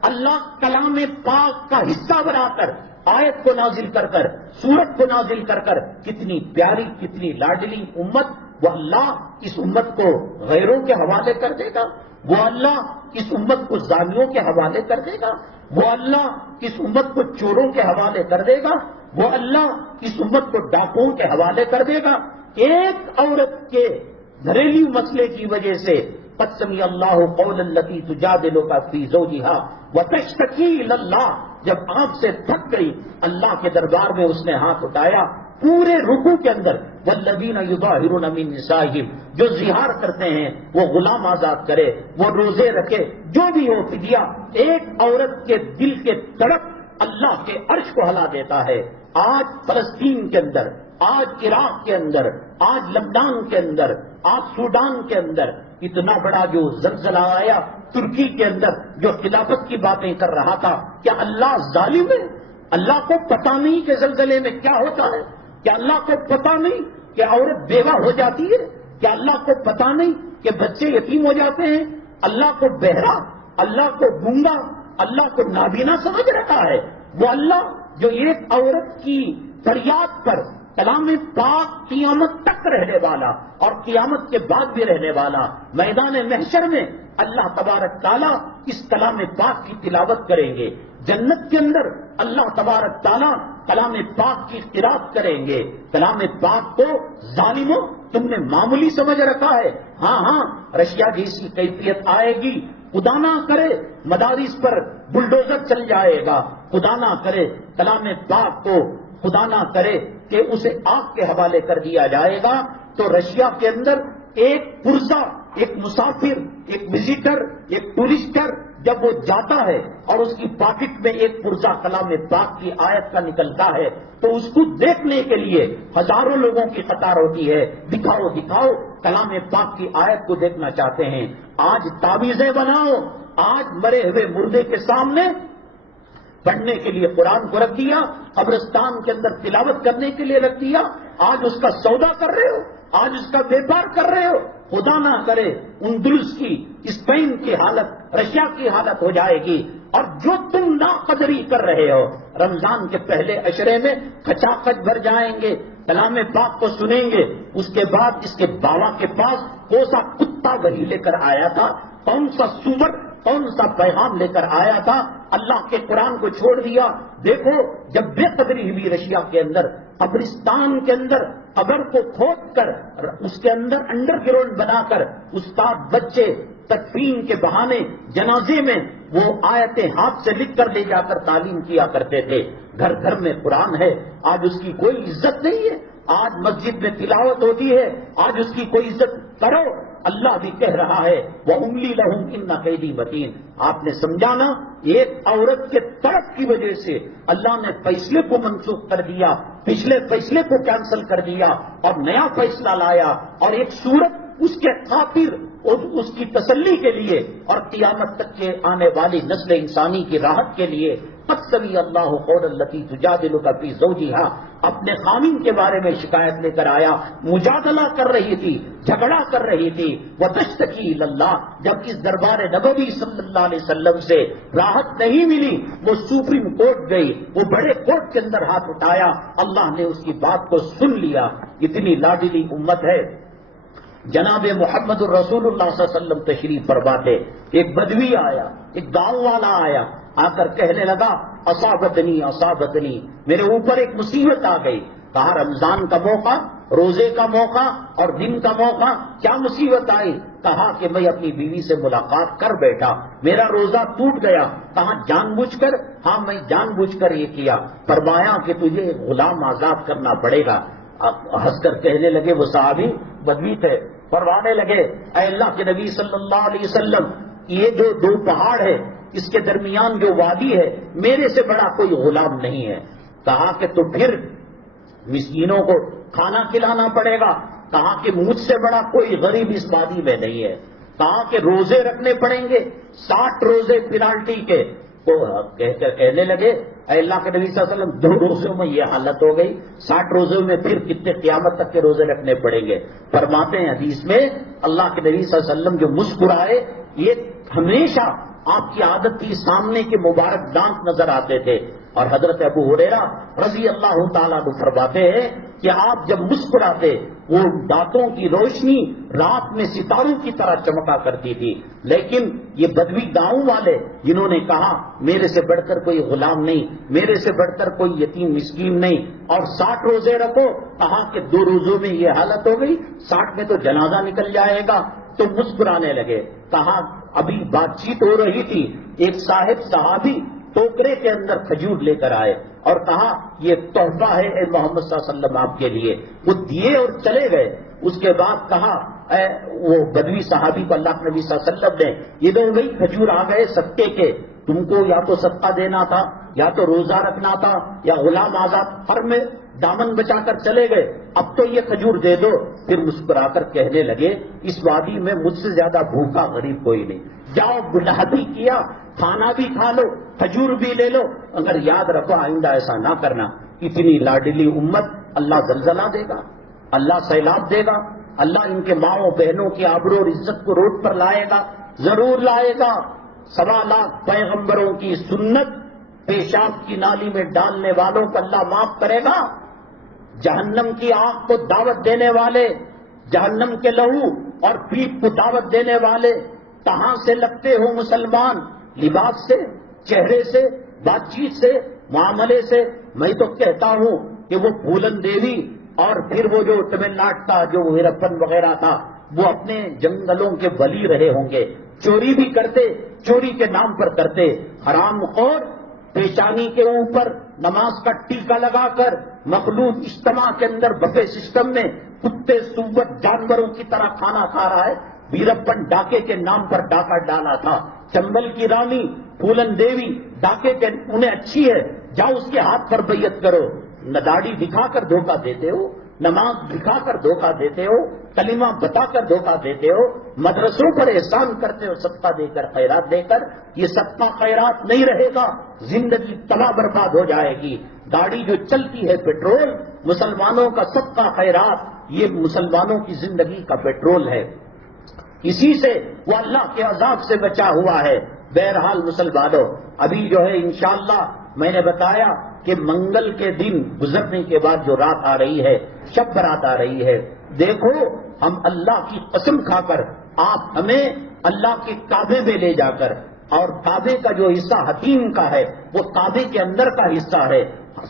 اللہ کلام پاک کا حصہ بنا کر آیت کو نازل کر کر، سورت کو نازل کر کر، کتنی پیاری کتنی لاڈلی امت، وہ اللہ اس امت کو غیروں کے حوالے کر دے گا، وہ اللہ اس امت کو زانیوں کے حوالے کر دے گا، وہ اللہ اس امت کو چوروں کے حوالے کر دے گا، وہ اللہ اس امت کو ڈاکوؤں کے حوالے کر دے گا. ایک عورت کے گھریلو مسئلے کی وجہ سے قد سمع اللہ قول التی تجادلک فی زوجہا وتشتکی الی اللہ، جب آپ سے تھک گئی اللہ کے دربار میں اس نے ہاتھ اٹھایا پورے رکوع کے اندر، والذین یظاہرون من نسائہم، جو زہار کرتے ہیں وہ غلام آزاد کرے، وہ روزے رکھے، جو بھی ہو فدیہ. ایک عورت کے دل کے تڑپ اللہ کے عرش کو ہلا دیتا ہے. آج فلسطین کے اندر، آج عراق کے اندر، آج لبنان کے اندر، آج سوڈان کے اندر اتنا بڑا جو زلزلہ آیا، ترکی کے اندر جو خلافت کی باتیں کر رہا تھا، کیا اللہ ظالم ہے؟ اللہ کو پتہ نہیں کہ زلزلے میں کیا ہوتا ہے؟ کیا اللہ کو پتہ نہیں کہ عورت بیوہ ہو جاتی ہے؟ کیا اللہ کو پتہ نہیں کہ بچے یتیم ہو جاتے ہیں؟ اللہ کو بہرا، اللہ کو گونگا، اللہ کو نابینا سمجھ رکھا ہے. وہ اللہ جو ایک عورت کی فریاد پر کلام پاک قیامت تک رہنے والا اور قیامت کے بعد بھی رہنے والا، میدان محشر میں اللہ تبارک تعالیٰ اس کلام پاک کی تلاوت کریں گے. جنت کے اندر اللہ تبارک تعالیٰ کلام پاک کی قرات کریں گے. کلام پاک کو ظالموں تم نے معمولی سمجھ رکھا ہے. ہاں رشیا جیسی کیفیت آئے گی، خدا نہ کرے مدارس پر بلڈوزر چل جائے گا، خدا نہ کرے کلام پاک کو، خدا نہ کرے کہ اسے آگ کے حوالے کر دیا جائے گا. تو رشیا کے اندر ایک پرزا، ایک مسافر، ایک وزٹر، ایک ٹورسٹر جب وہ جاتا ہے اور اس کی پاکٹ میں ایک پرزا کلام پاک کی آیت کا نکلتا ہے تو اس کو دیکھنے کے لیے ہزاروں لوگوں کی قطار ہوتی ہے. دکھاؤ دکھاؤ کلام پاک کی آیت کو دیکھنا چاہتے ہیں. آج تعویذیں بناؤ، آج مرے ہوئے مردے کے سامنے پڑھنے کے لیے قرآن کو رکھ دیا، قبرستان کے اندر تلاوت کرنے کے لیے رکھ دیا. آج اس کا سودا کر رہے ہو، آج اس کا بیپار کر رہے ہو. خدا نہ کرے اندلس کی، اسپین کی حالت، رشیا کی حالت ہو جائے گی. اور جو تم ناقدری کر رہے ہو، رمضان کے پہلے عشرے میں کچاکچ بھر جائیں گے، کلام پاک کو سنیں گے. اس کے بعد اس کے بابا کے پاس کون سا کتا وہی لے کر آیا تھا، کون سا سور، کون سا پیغام لے کر آیا تھا، اللہ کے قرآن کو چھوڑ دیا. دیکھو جب بے قدری ہوئی رشیا کے اندر، قبرستان کے اندر قبر کو کھود کر اس کے اندر انڈر گراؤنڈ بنا کر استاد بچے تکفین کے بہانے جنازے میں وہ آیتیں ہاتھ سے لکھ کر لے جا کر تعلیم کیا کرتے تھے. گھر گھر میں قرآن ہے، آج اس کی کوئی عزت نہیں ہے. آج مسجد میں تلاوت ہوتی ہے، آج اس کی کوئی عزت کرو. اللہ بھی کہہ رہا ہے وَأُمْلِي لَهُمْ إِنَّ كَيْدِي مَتِينٌ. آپ نے سمجھا نا، ایک عورت کے طرف کی وجہ سے اللہ نے فیصلے کو منسوخ کر دیا، پچھلے فیصلے کو کینسل کر دیا اور نیا فیصلہ لایا. اور ایک صورت اس کے خاطر اور اس کی تسلی کے لیے اور قیامت تک کے آنے والی نسل انسانی کی راحت کے لیے قد سمع اللہ قول التی تجادلک فی زوجہا، اپنے خامن کے بارے میں شکایت لے کر آیا، مجادلہ کر رہی تھی، جھگڑا کر رہی تھی. وتشتکی الی اللہ، جب اس دربار نبوی صلی اللہ علیہ وسلم سے راحت نہیں ملی وہ سپریم کورٹ گئی، وہ بڑے کورٹ کے اندر ہاتھ اٹھایا، اللہ نے اس کی بات کو سن لیا. اتنی لاڈلی امت ہے. جناب محمد الرسول اللہ صلی اللہ علیہ وسلم تشریف فرما تھے. ایک بدوی آیا، ایک گاؤں والا آیا، آ کر کہنے لگا اصابتنی اصابتنی، میرے اوپر ایک مصیبت آ گئی. کہا رمضان کا موقع، روزے کا موقع اور دن کا موقع، کیا مصیبت آئی؟ کہا کہ میں اپنی بیوی سے ملاقات کر بیٹھا، میرا روزہ ٹوٹ گیا. کہا جان بوجھ کر؟ ہاں میں جان بوجھ کر یہ کیا. فرمایا کہ تجھے غلام آزاد کرنا پڑے گا. ہنس کر کہنے لگے وہ صحابی بدوی تھے, فرمانے لگے اے اللہ کے نبی صلی اللہ علیہ وسلم, یہ جو دو پہاڑ ہے اس کے درمیان جو وادی ہے میرے سے بڑا کوئی غلام نہیں ہے. کہا کہ تو پھر مسکینوں کو کھانا کھلانا پڑے گا. کہا کہ مجھ سے بڑا کوئی غریب اس وادی میں نہیں ہے. کہا کہ روزے رکھنے پڑیں گے 60 روزے پینالٹی کے. تو کہنے لگے اے اللہ کے نبی صلی اللہ علیہ وسلم 2 روزوں میں یہ حالت ہو گئی, 60 روزوں میں پھر کتنے قیامت تک کے روزے رکھنے پڑیں گے. فرماتے ہیں حدیث میں اللہ کے نبی صلی اللہ علیہ وسلم جو مسکرائے یہ ہمیشہ آپ کی عادت تھی, سامنے کے مبارک دانت نظر آتے تھے. اور حضرت ابو ہریرہ رضی اللہ تعالیٰ عنہ فرماتے ہیں کہ آپ جب مسکراتے وہ دانتوں کی روشنی رات میں ستاروں کی طرح چمکا کرتی تھی. لیکن یہ بدوی گاؤں والے جنہوں نے کہا میرے سے بڑھ کر کوئی غلام نہیں, میرے سے بڑھ کر کوئی یتیم مسکین نہیں, اور 60 روزے رکھو. کہا کہ 2 روزوں میں یہ حالت ہو گئی, 60 میں تو جنازہ نکل جائے گا. تو مسکرانے لگے. کہا ابھی بات چیت ہو رہی تھی, ایک صحابی ٹوکرے کے اندر کھجور لے کر آئے اور کہا یہ تحفہ ہے اے محمد صلی اللہ علیہ وسلم آپ کے لیے. وہ دیے اور چلے گئے. اس کے بعد کہا اے وہ بدوی صحابی کو اللہ کے نبی صلی اللہ علیہ وسلم نے یہ دو بھائی کھجور آ گئے صدقے کے, تم کو یا تو صدقہ دینا تھا یا تو روزہ رکھنا تھا یا غلام آزاد, ہر میں دامن بچا کر چلے گئے, اب تو یہ کھجور دے دو. پھر مسکرا کر کہنے لگے اس وادی میں مجھ سے زیادہ بھوکا غریب کوئی نہیں. جاؤ گناہ بھی کیا, کھانا بھی کھا لو, کھجور بھی لے لو, اگر یاد رکھو آئندہ ایسا نہ کرنا. اتنی لاڈلی امت اللہ زلزلہ دے گا, اللہ سیلاب دے گا, اللہ ان کے ماؤں بہنوں کی آبرو اور عزت کو روڈ پر لائے گا, ضرور لائے گا. 1.25 لاکھ پیغمبروں کی سنت پیشاب کی نالی میں ڈالنے والوں کو اللہ معاف کرے گا. جہنم کی آگ کو دعوت دینے والے, جہنم کے لہو اور پیپ کو دعوت دینے والے, کہاں سے لگتے ہو مسلمان, لباس سے, چہرے سے, بات چیت سے, معاملے سے. میں تو کہتا ہوں کہ وہ پھولن دیوی اور پھر وہ جو تمل ناڈ کا جو ویرپن وغیرہ تھا وہ اپنے جنگلوں کے بلی رہے ہوں گے. چوری بھی کرتے, چوری کے نام پر کرتے. حرام خور پیشانی کے اوپر نماز کا ٹیکا لگا کر مخلوط اجتماع کے اندر بفے سسٹم میں کتے سوبت جانوروں کی طرح کھانا کھا رہا ہے. ویرپن ڈاکے کے نام پر ڈاکہ ڈالا تھا. چمبل کی رانی پھولن دیوی ڈاکے کے انہیں اچھی ہے, جاؤ اس کے ہاتھ پر بیعت کرو. داڑھی دکھا کر دھوکہ دیتے ہو, نماز دکھا کر دھوکہ دیتے ہو, کلمہ بتا کر دھوکہ دیتے ہو, مدرسوں پر احسان کرتے ہو صدقہ دے کر, خیرات دے کر. یہ صدقہ خیرات نہیں رہے گا, زندگی تباہ برباد ہو جائے گی. گاڑی جو چلتی ہے پیٹرول, مسلمانوں کا صدقہ خیرات یہ مسلمانوں کی زندگی کا پیٹرول ہے. اسی سے وہ اللہ کے عذاب سے بچا ہوا ہے. بہرحال مسلمانوں, ابھی جو ہے انشاءاللہ میں نے بتایا کہ منگل کے دن گزرنے کے بعد جو رات آ رہی ہے, شب برات آ رہی ہے. دیکھو ہم اللہ کی قسم کھا کر آپ ہمیں اللہ کے کعبے میں لے جا کر, اور کعبے کا جو حصہ حتیم کا ہے وہ کعبے کے اندر کا حصہ ہے,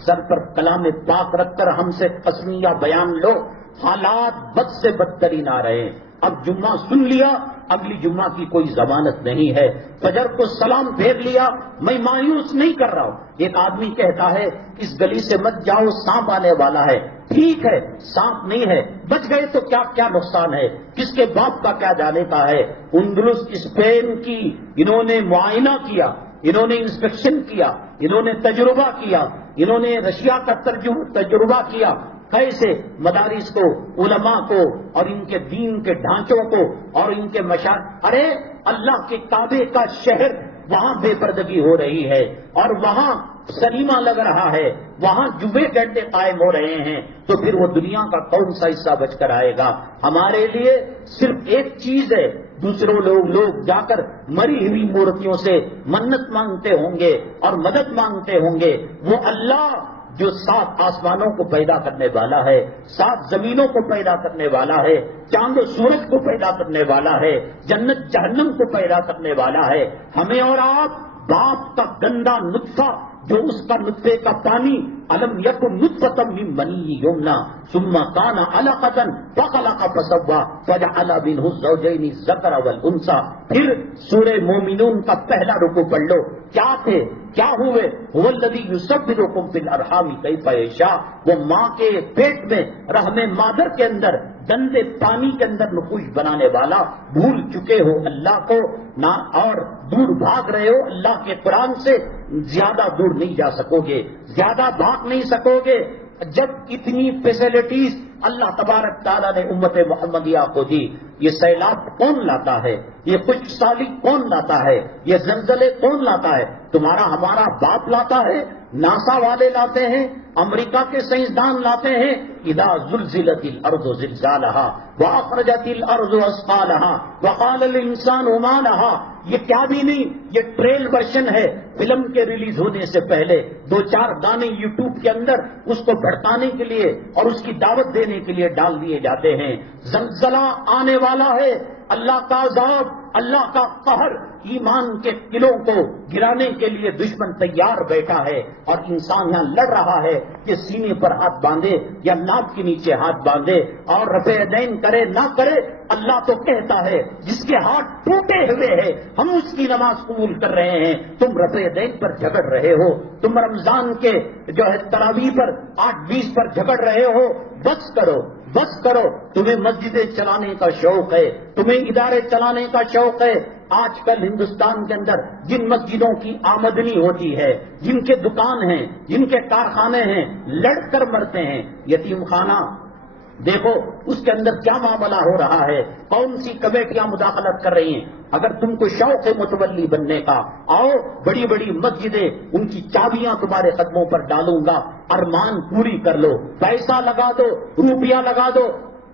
سر پر کلام پاک رکھ کر ہم سے قسمیہ بیان لو. حالات بد سے بدترین آ رہے ہیں. اب جمعہ سن لیا, اگلی جمعہ کی کوئی ضمانت نہیں ہے. فجر کو سلام پھیر لیا, میں مایوس نہیں کر رہا ہوں. ایک آدمی کہتا ہے اس گلی سے مت جاؤ سانپ آنے والا ہے. ٹھیک ہے, سانپ نہیں ہے, بچ گئے تو کیا کیا نقصان ہے, کس کے باپ کا کیا جانے کا ہے. اندلس اسپین کی انہوں نے معائنہ کیا, انہوں نے انسپیکشن کیا, انہوں نے تجربہ کیا, انہوں نے رشیا کا تجربہ کیا. کیسے مدارس کو, علماء کو اور ان کے دین کے ڈھانچوں کو اور ان کے ارے اللہ کے کعبے کا شہر, وہاں بے پردگی ہو رہی ہے اور وہاں سنیما لگ رہا ہے, وہاں جمعے گھنٹے قائم ہو رہے ہیں, تو پھر وہ دنیا کا کون سا حصہ بچ کر آئے گا. ہمارے لیے صرف ایک چیز ہے, دوسروں لوگ جا کر مری ہوئی مورتیوں سے منت مانگتے ہوں گے اور مدد مانگتے ہوں گے. وہ اللہ جو 7 آسمانوں کو پیدا کرنے والا ہے, 7 زمینوں کو پیدا کرنے والا ہے, چاند و سورج کو پیدا کرنے والا ہے, جنت جہنم کو پیدا کرنے والا ہے, ہمیں اور آپ باپ کا گندا نطفہ جو اس کا نطفے کا پانی الم یکن نطفۃ من منی یمنا ثم کان علقۃ فخلق فسوى فجعل منه الزوجین الذکر والانثى. پھر سورہ مومنون کا پہلا رکوع پڑھ لو. کیا تھے، کیا ہوئے؟ هو الذی یصورکم فی الارحام کیف یشاء. وہ ماں کے پیٹ میں رحم مادر کے اندر گندے پانی کے اندر نقوش بنانے والا. بھول چکے ہو اللہ کو نہ اور دور بھاگ رہے ہو اللہ کے قرآن سے. زیادہ دور نہیں جا سکو گے، زیادہ بھاگ نہیں سکو گے. جب اتنی فیسلٹیز اللہ تبارک تعالیٰ نے امت محمدیہ کو دی، یہ سیلاب کون لاتا ہے، یہ خشک سالی کون لاتا ہے، یہ زلزلے کون لاتا ہے؟ تمہارا ہمارا باپ لاتا ہے، ناسا والے لاتے ہیں، امریکہ کے سائنسدان لاتے ہیں. اذا زلزلت الارض زلزالها واخرجت الارض اثقالها وقال الانسان ما لها. یہ کیا بھی نہیں، یہ ٹریل ورژن ہے. فلم کے ریلیز ہونے سے پہلے 2-4 گانے یوٹیوب کے اندر اس کو بھڑکانے کے لیے اور اس کی دعوت دینے کے لیے ڈال دیے جاتے ہیں. زلزلہ آنے والا ہے، اللہ کا عذاب، اللہ کا قہر. ایمان کے قلعوں کو گرانے کے لیے دشمن تیار بیٹھا ہے اور انسان یہاں لڑ رہا ہے کہ سینے پر ہاتھ باندھے یا ناک کے نیچے ہاتھ باندھے اور رفع یدین کرے نہ کرے. اللہ تو کہتا ہے جس کے ہاتھ ٹوٹے ہوئے ہیں ہم اس کی نماز قبول کر رہے ہیں. تم رفع یدین پر جھگڑ رہے ہو، تم رمضان کے جو ہے تراویح پر 8-20 پر جھگڑ رہے ہو. بس کرو، بس کرو. تمہیں مسجدیں چلانے کا شوق ہے، تمہیں ادارے چلانے کا شوق ہے. آج کل ہندوستان کے اندر جن مسجدوں کی آمدنی ہوتی ہے، جن کے دکان ہیں، جن کے کارخانے ہیں، لڑ کر مرتے ہیں. یتیم خانہ دیکھو اس کے اندر کیا معاملہ ہو رہا ہے، کون سی کمیٹیاں مداخلت کر رہی ہیں. اگر تم کو شوق ہے متولی بننے کا، آؤ بڑی بڑی مسجدیں ان کی چابیاں تمہارے قدموں پر ڈالوں گا. ارمان پوری کر لو، پیسہ لگا دو، روپیہ لگا دو.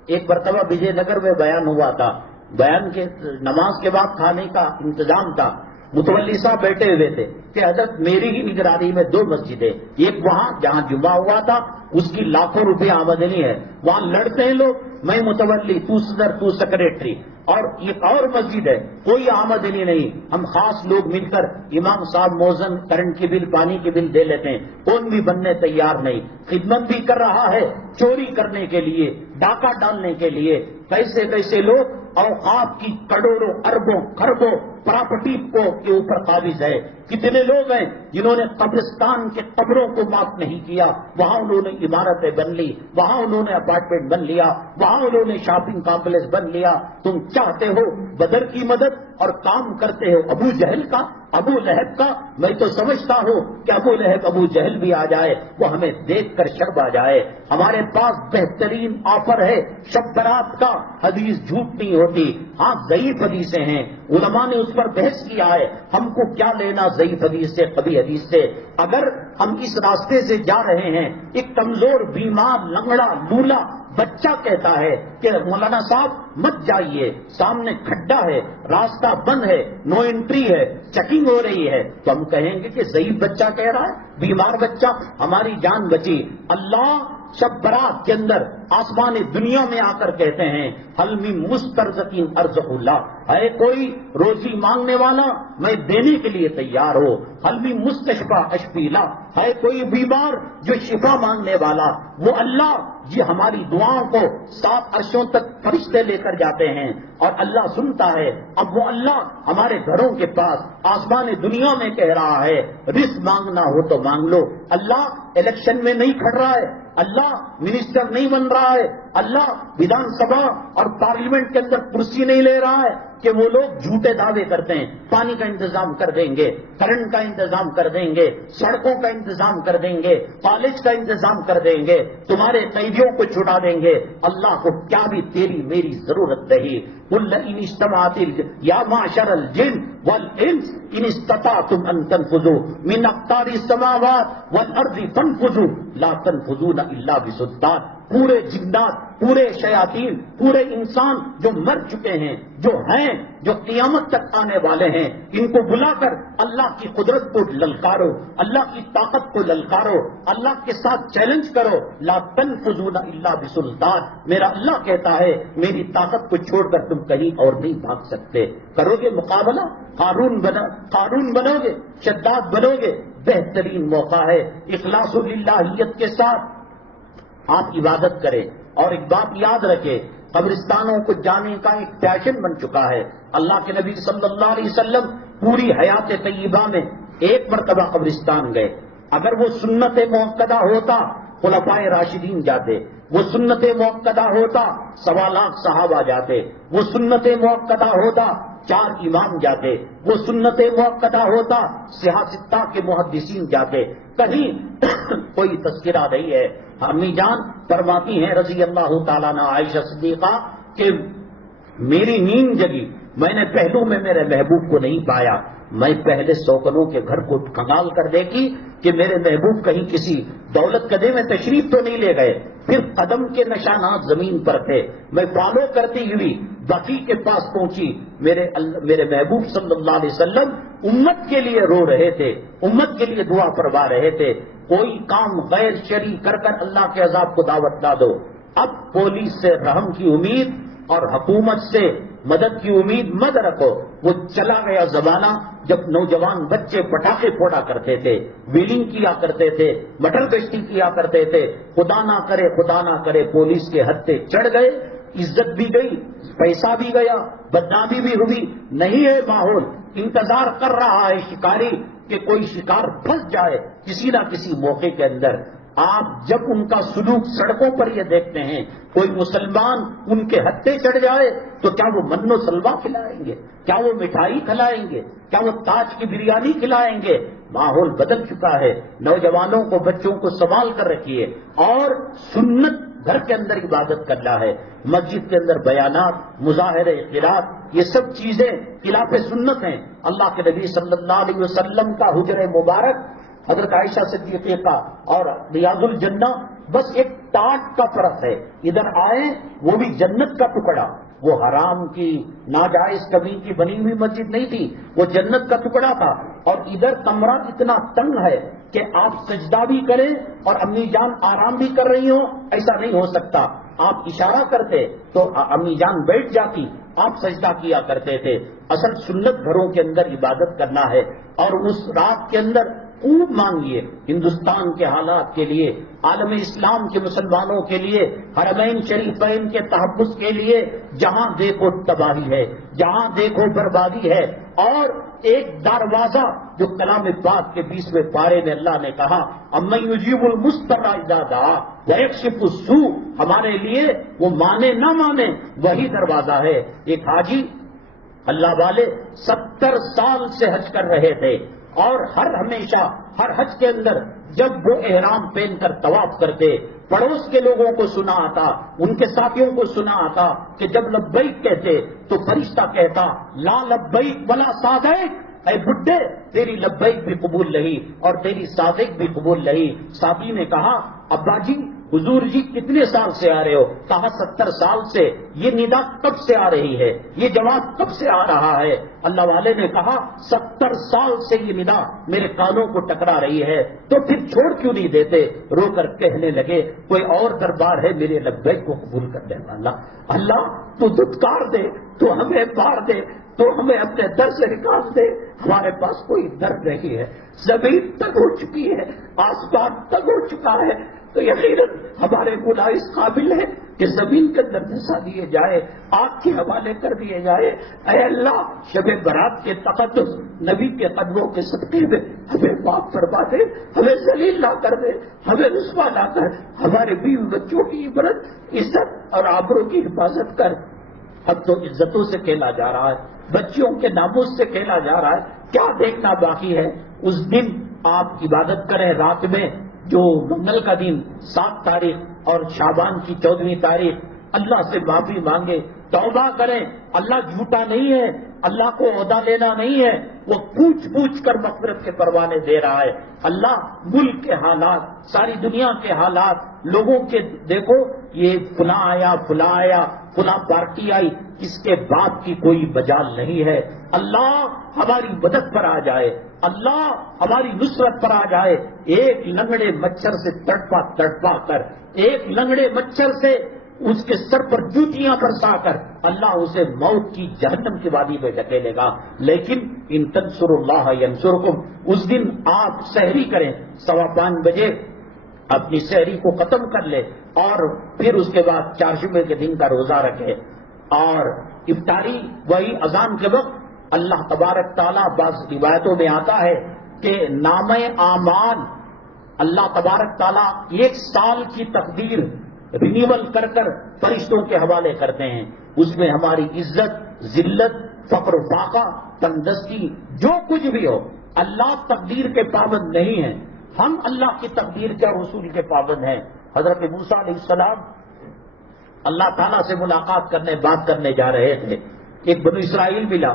ایک مرتبہ وجے نگر میں بیان ہوا تھا، بیان کے نماز کے بعد کھانے کا انتظام تھا. متولی صاحب بیٹھے ہوئے تھے کہ حضرت میری ہی نگرانی میں 2 مسجدیں، ایک وہاں جہاں جمعہ ہوا تھا اس کی لاکھوں روپے آمدنی ہے، وہاں لڑتے ہیں لوگ، میں متولی، تو صدر، تو سیکریٹری. اور ایک اور مسجد ہے کوئی آمدنی نہیں، ہم خاص لوگ مل کر امام صاحب موزن کرنٹ کی بل، پانی کی بل دے لیتے ہیں. کون بھی بننے تیار نہیں، خدمت بھی کر رہا ہے چوری کرنے کے لیے، ڈاکہ ڈالنے کے لیے. کیسے کیسے لوگ اوقاف کی کروڑوں اربوں خربوں پراپرٹی کو کے اوپر قابض ہے. کتنے لوگ ہیں جنہوں نے قبرستان کے قبروں کو معاف نہیں کیا، وہاں انہوں نے عمارتیں بن لی، وہاں انہوں نے اپارٹمنٹ بن لیا، وہاں انہوں نے شاپنگ کمپلیکس بن لیا. تم چاہتے ہو بدر کی مدد اور کام کرتے ہو ابو جہل کا، ابو لہب کا. میں تو سمجھتا ہوں کہ ابو لہب ابو جہل بھی آ جائے وہ ہمیں دیکھ کر شرم آ جائے. ہمارے پاس بہترین آفر ہے شب برات کا، حدیث جھوٹ نہیں ہوتی. ہاں ضعیف حدیثیں ہیں، علماء نے اس پر بحث کیا ہے، ہم کو کیا لینا ضعیف حدیث سے، قوی حدیث سے. اگر ہم اس راستے سے جا رہے ہیں، ایک کمزور بیمار لنگڑا لولا بچہ کہتا ہے کہ مولانا صاحب مت جائیے، سامنے کھڈا ہے، راستہ بند ہے، نو انٹری ہے، چیکنگ ہو رہی ہے، تو ہم کہیں گے کہ ضعیف بچہ کہہ رہا ہے، بیمار بچہ. ہماری جان بچی. اللہ شب برات کے اندر آسمان دنیا میں آ کر کہتے ہیں حل من مسترزقین ارزق اللہ، ہے کوئی روزی مانگنے والا میں دینے کے لیے تیار ہو. حل من مستشفی اشفیلا، ہے کوئی بیمار جو شفا مانگنے والا، وہ اللہ یہ ہماری دعاؤں کو 7 عرشوں تک فرشتے لے کر جاتے ہیں اور اللہ سنتا ہے. اب وہ اللہ ہمارے گھروں کے پاس آسمان دنیا میں کہہ رہا ہے رزق مانگنا ہو تو مانگ لو. اللہ الیکشن میں نہیں کھڑ رہا ہے، اللہ منسٹر نہیں بن رہا ہے، اللہ ویدھان سبھا اور پارلیمنٹ کے اندر کرسی نہیں لے رہا ہے کہ وہ لوگ جھوٹے دعوے کرتے ہیں پانی کا انتظام کر دیں گے، کرنٹ کا انتظام کر دیں گے، سڑکوں کا انتظام کر دیں گے، کالج کا انتظام کر دیں گے، تمہارے قیدیوں کو چھٹا دیں گے. اللہ کو کیا بھی تیری میری ضرورت نہیں. قل ان اجتمعت یا معشر الجن والانس ان استطعتم ان تنفذوا من اقطار السماوات والارض فانفذوا لا تنفذون الا بسلطان. پورے جنات، پورے شیاطین، پورے انسان جو مر چکے ہیں، جو ہیں، جو قیامت تک آنے والے ہیں، ان کو بلا کر اللہ کی قدرت کو للکارو، اللہ کی طاقت کو للکارو، اللہ کے ساتھ چیلنج کرو. لا تنفذون الا بسلطان. میرا اللہ کہتا ہے میری طاقت کو چھوڑ کر تم کہیں اور نہیں بھاگ سکتے. کرو گے مقابلہ، قارون بنو گے، شداد بنو گے، بہترین موقع ہے. اخلاص للہیت کے ساتھ آپ عبادت کریں. اور ایک بات یاد رکھیں، قبرستانوں کو جانے کا ایک فیشن بن چکا ہے. اللہ کے نبی صلی اللہ علیہ وسلم پوری حیات طیبہ میں ایک مرتبہ قبرستان گئے. اگر وہ سنت موقدہ ہوتا خلفائے راشدین جاتے، وہ سنت موقدہ ہوتا 1.25 لاکھ صحابہ جاتے، وہ سنت موقدہ ہوتا 4 امام جاتے، وہ سنت موقدہ ہوتا سیاستہ کے محدثین جاتے. کہیں کوئی تذکرہ نہیں ہے. امی جان فرماتی ہیں رضی اللہ تعالیٰ عنہ عائشہ صدیقہ کہ میری نیند جگی، میں نے پہلو میں میرے محبوب کو نہیں پایا. میں پہلے سوکنوں کے گھر کو کنگال کر دیکھی کہ میرے محبوب کہیں کسی دولت قدے میں تشریف تو نہیں لے گئے. پھر قدم کے نشانات زمین پر تھے. میں فالو کرتی ہوئی بقی کے پاس پہنچی. میرے محبوب صلی اللہ علیہ وسلم امت کے لیے رو رہے تھے، امت کے لیے دعا فرما رہے تھے. کوئی کام غیر شرعی کر اللہ کے عذاب کو دعوت نہ دو. اب پولیس سے رحم کی امید اور حکومت سے مدد کی امید مت رکھو. وہ چلا گیا زمانہ جب نوجوان بچے پٹاخے پھوڑا کرتے تھے، ویلنگ کیا کرتے تھے، مٹر گشتی کیا کرتے تھے. خدا نہ کرے پولیس کے ہتھے چڑھ گئے، عزت بھی گئی، پیسہ بھی گیا، بدنامی بھی ہوئی. نہیں ہے ماحول. انتظار کر رہا ہے شکاری کہ کوئی شکار پھنس جائے کسی نہ کسی موقع کے اندر. آپ جب ان کا سلوک سڑکوں پر یہ دیکھتے ہیں، کوئی مسلمان ان کے ہتھے چڑھ جائے تو کیا وہ من و سلوا کھلائیں گے؟ کیا وہ مٹھائی کھلائیں گے؟ کیا وہ تاج کی بریانی کھلائیں گے؟ ماحول بدل چکا ہے. نوجوانوں کو، بچوں کو سنبھال کر رکھیے. اور سنت گھر کے اندر عبادت کرنا ہے. مسجد کے اندر بیانات، مظاہرے، قرات، یہ سب چیزیں خلاف سنت ہیں. اللہ کے نبی صلی اللہ علیہ وسلم کا حجر مبارک حضرت عائشہ صدیقہ اور ریاض الجنہ بس ایک ٹاٹ کا فرق ہے. ادھر آئے وہ بھی جنت کا ٹکڑا، وہ حرام کی ناجائز کمی کی بنی ہوئی مسجد نہیں تھی، وہ جنت کا ٹکڑا تھا. اور ادھر کمرہ اتنا تنگ ہے کہ آپ سجدہ بھی کریں اور امی جان آرام بھی کر رہی ہوں، ایسا نہیں ہو سکتا. آپ اشارہ کرتے تو امی جان بیٹھ جاتی، آپ سجدہ کیا کرتے تھے. اصل سنت گھروں کے اندر عبادت کرنا ہے. اور اس رات کے اندر خوب مانگیے ہندوستان کے حالات کے لیے، عالم اسلام کے مسلمانوں کے لیے، حرمین شریفین کے تحفظ کے لیے. جہاں دیکھو تباہی ہے، جہاں دیکھو بربادی ہے. اور ایک دروازہ جو کلام پاک کے 20ویں پارے میں اللہ نے کہا امن یجیب المضطر اذا دعا ویکشف السوء، ہمارے لیے وہ مانے نہ مانے وہی دروازہ ہے. ایک حاجی اللہ والے 70 سال سے حج کر رہے تھے، اور ہمیشہ ہر حج کے اندر جب وہ احرام پہن کر طواف کرتے، پڑوس کے لوگوں کو سنا آتا، ان کے ساتھیوں کو سنا آتا کہ جب لبیک کہتے تو فرشتہ کہتا لا لبیک ولا صادق، اے بڈھے تیری لبیک بھی قبول نہیں اور تیری صادق بھی قبول نہیں. ساتھی نے کہا ابا جی حضور جی کتنے سال سے آ رہے ہو؟ کہا 70 سال سے. یہ ندا کب سے آ رہی ہے؟ یہ جواب کب سے آ رہا ہے؟ اللہ والے نے کہا 70 سال سے یہ ندا میرے کانوں کو ٹکرا رہی ہے. تو پھر چھوڑ کیوں نہیں دیتے؟ رو کر کہنے لگے کوئی اور دربار ہے میرے لبیک کو قبول کر دے والا. اللہ تو دھتکار دے، تو ہمیں پار دے، تو ہمیں اپنے در سے نکال دے. ہمارے پاس کوئی در نہیں ہے. زمین تک ہو چکی ہے، آسمان تک ہو چکا ہے. تو یقیناً ہمارے مولا اس قابل ہے کہ زمین کے اندر دھسا دیے جائے، آگ کے حوالے کر دیے جائے. اے اللہ شب برات کے تقدس نبی کے قدموں کے صدقے میں ہمیں معاف فرما دے، ہمیں ذلیل نہ کر دے، ہمیں رسوا نہ کر. ہمارے بیوی بچوں کی عبرت، عزت اور آبرو کی حفاظت کر. اب تو عزتوں سے کھیلا جا رہا ہے، بچیوں کے ناموس سے کھیلا جا رہا ہے. کیا دیکھنا باقی ہے؟ اس دن آپ عبادت کریں رات میں، جو منگل کا دن 7 تاریخ اور شعبان کی 14ویں تاریخ. اللہ سے معافی مانگے، توبہ کریں. اللہ جھوٹا نہیں ہے، اللہ کو عہدہ لینا نہیں ہے. وہ پوچھ کر مغفرت کے پروانے دے رہا ہے. اللہ ملک کے حالات، ساری دنیا کے حالات، لوگوں کے دیکھو یہ فلاں آیا، فلاں پارٹی آئی، اس کے بعد کی کوئی مجال نہیں ہے. اللہ ہماری مدد پر آ جائے، اللہ ہماری نصرت پر آ جائے. ایک لنگڑے مچھر سے تڑپا کر، ایک لنگڑے مچھر سے اس کے سر پر جوتیاں برسا کر اللہ اسے موت کی جہنم کی وادی میں ڈھکیلے گا. لیکن ان تنصروا اللہ ینصرکم، اس دن آپ سحری کریں 5:15 بجے، اپنی سحری کو ختم کر لے اور پھر اس کے بعد چہارشنبے کے دن کا روزہ رکھے، اور افطاری وہی اذان کے وقت. اللہ تبارک تعالیٰ بعض روایتوں میں آتا ہے کہ نام اعمال اللہ تبارک تعالیٰ 1 سال کی تقدیر رینیول کر کر فرشتوں کے حوالے کرتے ہیں. اس میں ہماری عزت، ذلت، فقر و فاقہ، تندرستی، جو کچھ بھی ہو، اللہ تقدیر کے پابند نہیں ہیں، ہم اللہ کی تقدیر کے اور رسول کے پابند ہیں. حضرت موسیٰ علیہ السلام اللہ تعالیٰ سے ملاقات کرنے، بات کرنے جا رہے تھے. ایک بنو اسرائیل ملا،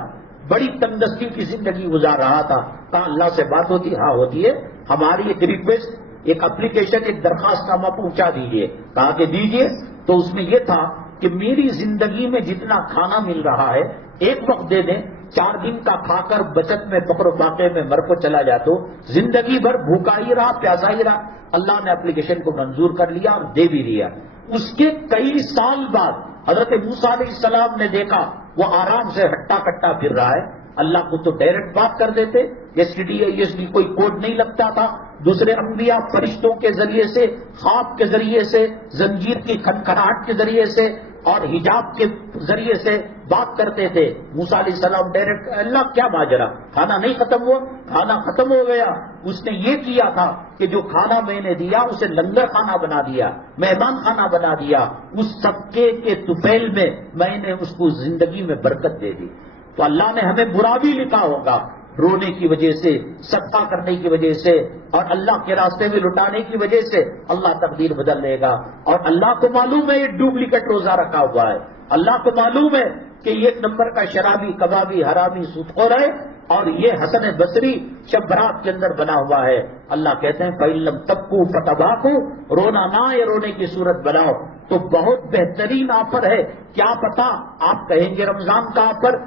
بڑی تندرستی کی زندگی گزار رہا تھا. کہا اللہ سے بات ہوتی؟ ہاں ہوتی ہے. ہماری ایک ریکویسٹ، ایک اپلیکیشن، ایک درخواست نامہ پہنچا دیجیے. کہا کہ دیجیے. تو اس میں یہ تھا کہ میری زندگی میں جتنا کھانا مل رہا ہے ایک وقت دے دیں، 4 دن کا کھا کر بچت میں فقر و فاقے میں مر کو چلا جاتا، زندگی بھر بھوکا ہی رہا، پیاسا ہی رہا. اللہ نے اپلیکیشن کو منظور کر لیا اور دے بھی دیا. اس کے کئی سال بعد حضرت موسیٰ علیہ السلام نے دیکھا وہ آرام سے ہٹا کٹا پھر رہا ہے. اللہ کو تو ڈائریکٹ بات کر دیتے، STD کوئی کوڈ نہیں لگتا تھا. دوسرے انبیاء فرشتوں کے ذریعے سے، خواب کے ذریعے سے، زنجیر کی کھنکھناہٹ کے ذریعے سے اور حجاب کے ذریعے سے بات کرتے تھے. موسیٰ علیہ السلام ڈائریکٹ، اللہ کیا ماجرا، کھانا نہیں ختم ہوا؟ کھانا ختم ہو گیا. اس نے یہ کیا تھا کہ جو کھانا میں نے دیا اسے لنگر کھانا بنا دیا، مہمان کھانا بنا دیا. اس صدقے کے طفیل میں نے اس کو زندگی میں برکت دے دی. تو اللہ نے ہمیں برا بھی لکھا ہوگا، رونے کی وجہ سے، صدقہ کرنے کی وجہ سے اور اللہ کے راستے میں لٹانے کی وجہ سے اللہ تقدیر بدل دے گا. اور اللہ کو معلوم ہے یہ ڈپلیکیٹ روزہ رکھا ہوا ہے. اللہ کو معلوم ہے کہ یہ 1 نمبر کا شرابی، کبابی، حرامی، سودخور ہے، اور یہ حسن بصری شب برات کے اندر بنا ہوا ہے. اللہ کہتے ہیں فَإِن لَّمْ تَبْكُوا فَتَبَاكُوا، رونا نہ یہ رونے کی صورت بناؤ. تو بہت بہترین آفر ہے. کیا پتا آپ کہیں گے رمضان کا آفر،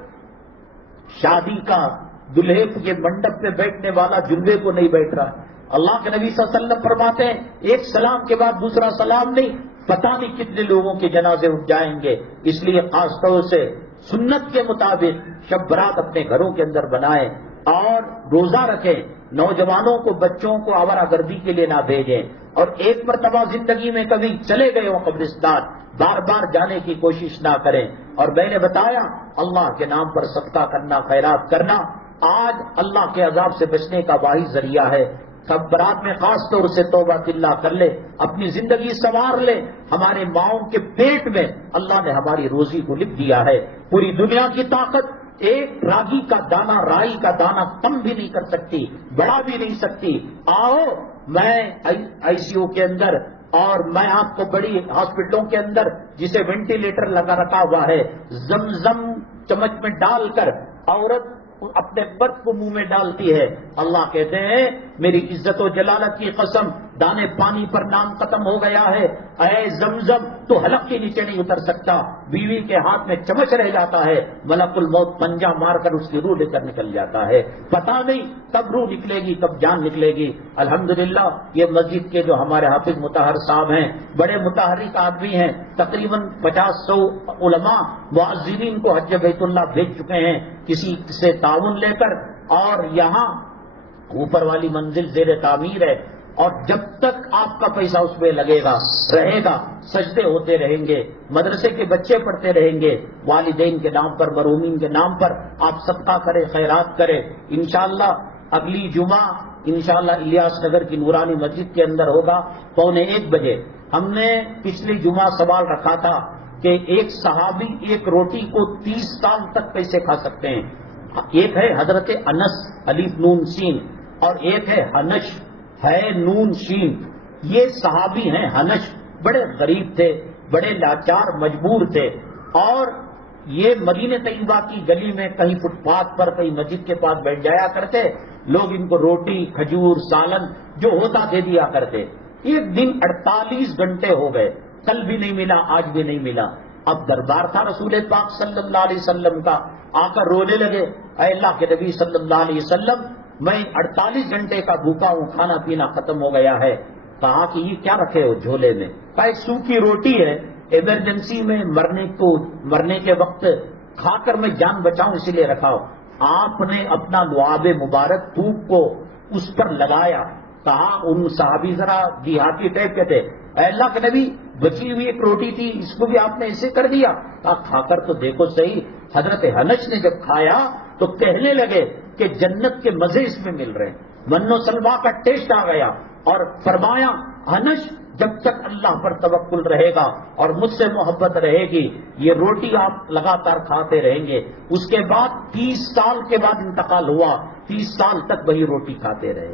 شادی کا دلہے کے منڈپ پہ بیٹھنے والا جلوے کو نہیں بیٹھ رہا. اللہ کے نبی صلی اللہ علیہ وسلم فرماتے ہیں ایک سلام کے بعد دوسرا سلام نہیں، پتہ نہیں کتنے لوگوں کے جنازے اٹھ جائیں گے. اس لیے خاص طور سے سنت کے مطابق شب برات اپنے گھروں کے اندر بنائیں اور روزہ رکھیں. نوجوانوں کو، بچوں کو آوارہ گردی کے لیے نہ بھیجیں. اور ایک مرتبہ زندگی میں کبھی چلے گئے ہوں قبرستان، بار بار جانے کی کوشش نہ کریں. اور میں نے بتایا اللہ کے نام پر صدقہ کرنا، خیرات کرنا آج اللہ کے عذاب سے بچنے کا واحد ذریعہ ہے. سب برات میں خاص طور سے توبہ اللہ کر لے، اپنی زندگی سنوار لے. ہمارے ماؤں کے پیٹ میں اللہ نے ہماری روزی کو لکھ دیا ہے. پوری دنیا کی طاقت ایک راگی کا دانہ، رائی کا دانہ کم بھی نہیں کر سکتی، بڑھا بھی نہیں سکتی. آؤ میں ICU کے اندر اور میں آپ کو بڑی ہاسپٹلوں کے اندر جسے وینٹیلیٹر لگا رکھا ہوا ہے، زمزم چمچ میں ڈال کر عورت اپنے برف کو منہ میں ڈالتی ہے. اللہ کہتے ہیں میری عزت و جلالت کی قسم، دانے پانی پر نام ختم ہو گیا ہے، اے زمزم تو حلق کے نیچے نہیں اتر سکتا. بیوی کے ہاتھ میں چمچ رہ جاتا ہے، ملک الموت پنجہ مار کر اس کی روح لے کر نکل جاتا ہے. پتہ نہیں کب روح نکلے گی، کب جان نکلے گی. الحمدللہ یہ مسجد کے جو ہمارے حافظ مطہر صاحب ہیں بڑے متحرک آدمی ہیں، تقریباً 50-100 علماء معذرین کو حج بیت اللہ بھیج چکے ہیں کسی سے تعاون لے کر. اور یہاں اوپر والی منزل زیر تعمیر ہے، اور جب تک آپ کا پیسہ اس میں لگے گا رہے گا، سجدے ہوتے رہیں گے، مدرسے کے بچے پڑھتے رہیں گے. والدین کے نام پر، مرحومین کے نام پر آپ صدقہ کریں، خیرات کریں. انشاءاللہ اگلی جمعہ انشاءاللہ الیاس نگر کی نورانی مسجد کے اندر ہوگا 12:45 بجے. ہم نے پچھلی جمعہ سوال رکھا تھا کہ ایک صحابی ایک روٹی کو 30 سال تک کیسے کھا سکتے ہیں. ایک ہے حضرت انس الف نون سین، اور ایک ہے ہنش ہے نون شین. یہ صحابی ہیں ہنش، بڑے غریب تھے، بڑے لاچار مجبور تھے، اور یہ مدینہ طیبہ کی گلی میں کہیں فٹ پاتھ پر، کہیں مسجد کے پاس بیٹھ جایا کرتے. لوگ ان کو روٹی، کھجور، سالن جو ہوتا دے دیا کرتے. ایک دن 48 گھنٹے ہو گئے، کل بھی نہیں ملا، آج بھی نہیں ملا. اب دربار تھا رسول پاک صلی اللہ علیہ وسلم کا، آ کر رونے لگے، اے اللہ کے نبی صلی اللہ علیہ وسلم میں 48 گھنٹے کا بھوکا ہوں، کھانا پینا ختم ہو گیا ہے. کہا کہ یہ کیا رکھے ہو جھولے میں؟ کہا ایک سوکھی روٹی ہے، ایمرجنسی میں مرنے کے وقت کھا کر میں جان بچاؤں اسی لیے رکھا ہو. آپ نے اپنا لعاب مبارک تھوک کو اس پر لگایا. کہا ان صحابی ذرا دیہاتی ٹائپ کے تھے, اے اللہ کے نبی بچی ہوئی ایک روٹی تھی, اس کو بھی آپ نے ایسے کر دیا. کہا کھا کر تو دیکھو صحیح. حضرت حنش نے جب کھایا تو کہنے لگے کہ جنت کے مزے اس میں مل رہے ہیں, من و سلوا کا ٹیسٹ آ گیا. اور فرمایا حنش جب تک اللہ پر توکل رہے گا اور مجھ سے محبت رہے گی یہ روٹی آپ لگاتار کھاتے رہیں گے. اس کے بعد 30 سال کے بعد انتقال ہوا, 30 سال تک وہی روٹی کھاتے رہے.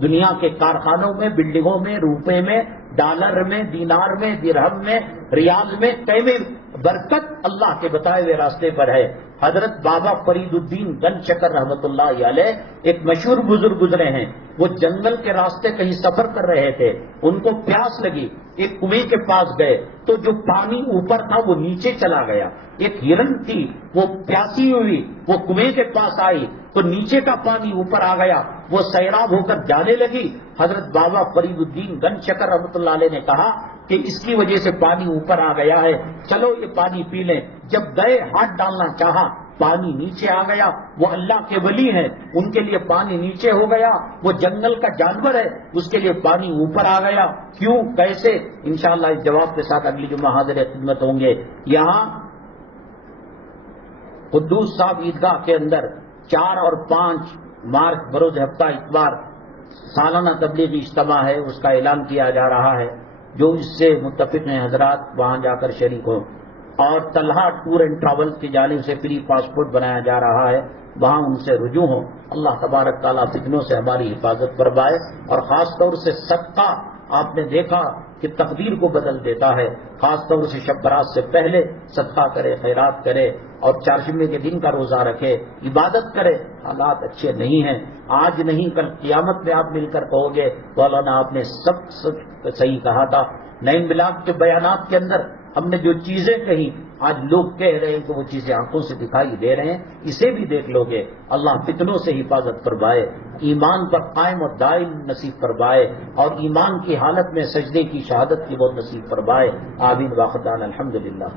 دنیا کے کارخانوں میں, بلڈنگوں میں, روپے میں, ڈالر میں, دینار میں, درہم میں, ریال میں, کئی میں برکت اللہ کے بتائے ہوئے راستے پر ہے. حضرت بابا فرید الدین گن چکر رحمت اللہ علیہ ایک مشہور بزرگ گزرے ہیں. وہ جنگل کے راستے کہیں سفر کر رہے تھے, ان کو پیاس لگی, ایک کنویں کے پاس گئے تو جو پانی اوپر تھا وہ نیچے چلا گیا. ایک ہرن تھی وہ پیاسی ہوئی, وہ کنویں کے پاس آئی تو نیچے کا پانی اوپر آ گیا, وہ سیراب ہو کر جانے لگی. حضرت بابا فرید الدین گن چکر رحمت اللہ علیہ نے کہا کہ اس کی وجہ سے پانی اوپر آ گیا ہے, چلو یہ پانی پی لیں. جب گئے ہاتھ ڈالنا چاہا, پانی نیچے آ گیا. وہ اللہ کے ولی ہیں, ان کے لیے پانی نیچے ہو گیا. وہ جنگل کا جانور ہے, اس کے لیے پانی اوپر آ گیا. کیوں, کیسے؟ انشاءاللہ اس جواب کے ساتھ اگلی جمعہ حاضر خدمت ہوں گے. یہاں قدوس صاحب عیدگاہ کے اندر 4 اور 5 مارچ بروز ہفتہ اتوار سالانہ تبلیغی اجتماع ہے, اس کا اعلان کیا جا رہا ہے. جو اس سے متفق ہیں حضرات وہاں جا کر شریک ہوں. اور طلحہ ٹور اینڈ ٹریول کی جانب سے فری پاسپورٹ بنایا جا رہا ہے, وہاں ان سے رجوع ہوں. اللہ تبارک تعالیٰ فتنوں سے ہماری حفاظت فرمائے. اور خاص طور سے صدقہ آپ نے دیکھا کہ تقدیر کو بدل دیتا ہے. خاص طور سے شب برات سے پہلے صدقہ کرے, خیرات کرے, اور چہارشنبے کے دن کا روزہ رکھے, عبادت کرے. حالات اچھے نہیں ہیں, آج نہیں کل قیامت میں آپ مل کر کہو گے مولانا آپ نے سب صحیح کہا تھا. نئی بلاغ کے بیانات کے اندر ہم نے جو چیزیں کہی آج لوگ کہہ رہے ہیں کہ وہ چیزیں آنکھوں سے دکھائی دے رہے ہیں, اسے بھی دیکھ لو گے. اللہ فتنوں سے حفاظت فرمائے, ایمان پر قائم اور دائم نصیب فرمائے, اور ایمان کی حالت میں سجدے کی شہادت کی بہت نصیب فرمائے. آمین واخر دعوانا الحمدللہ.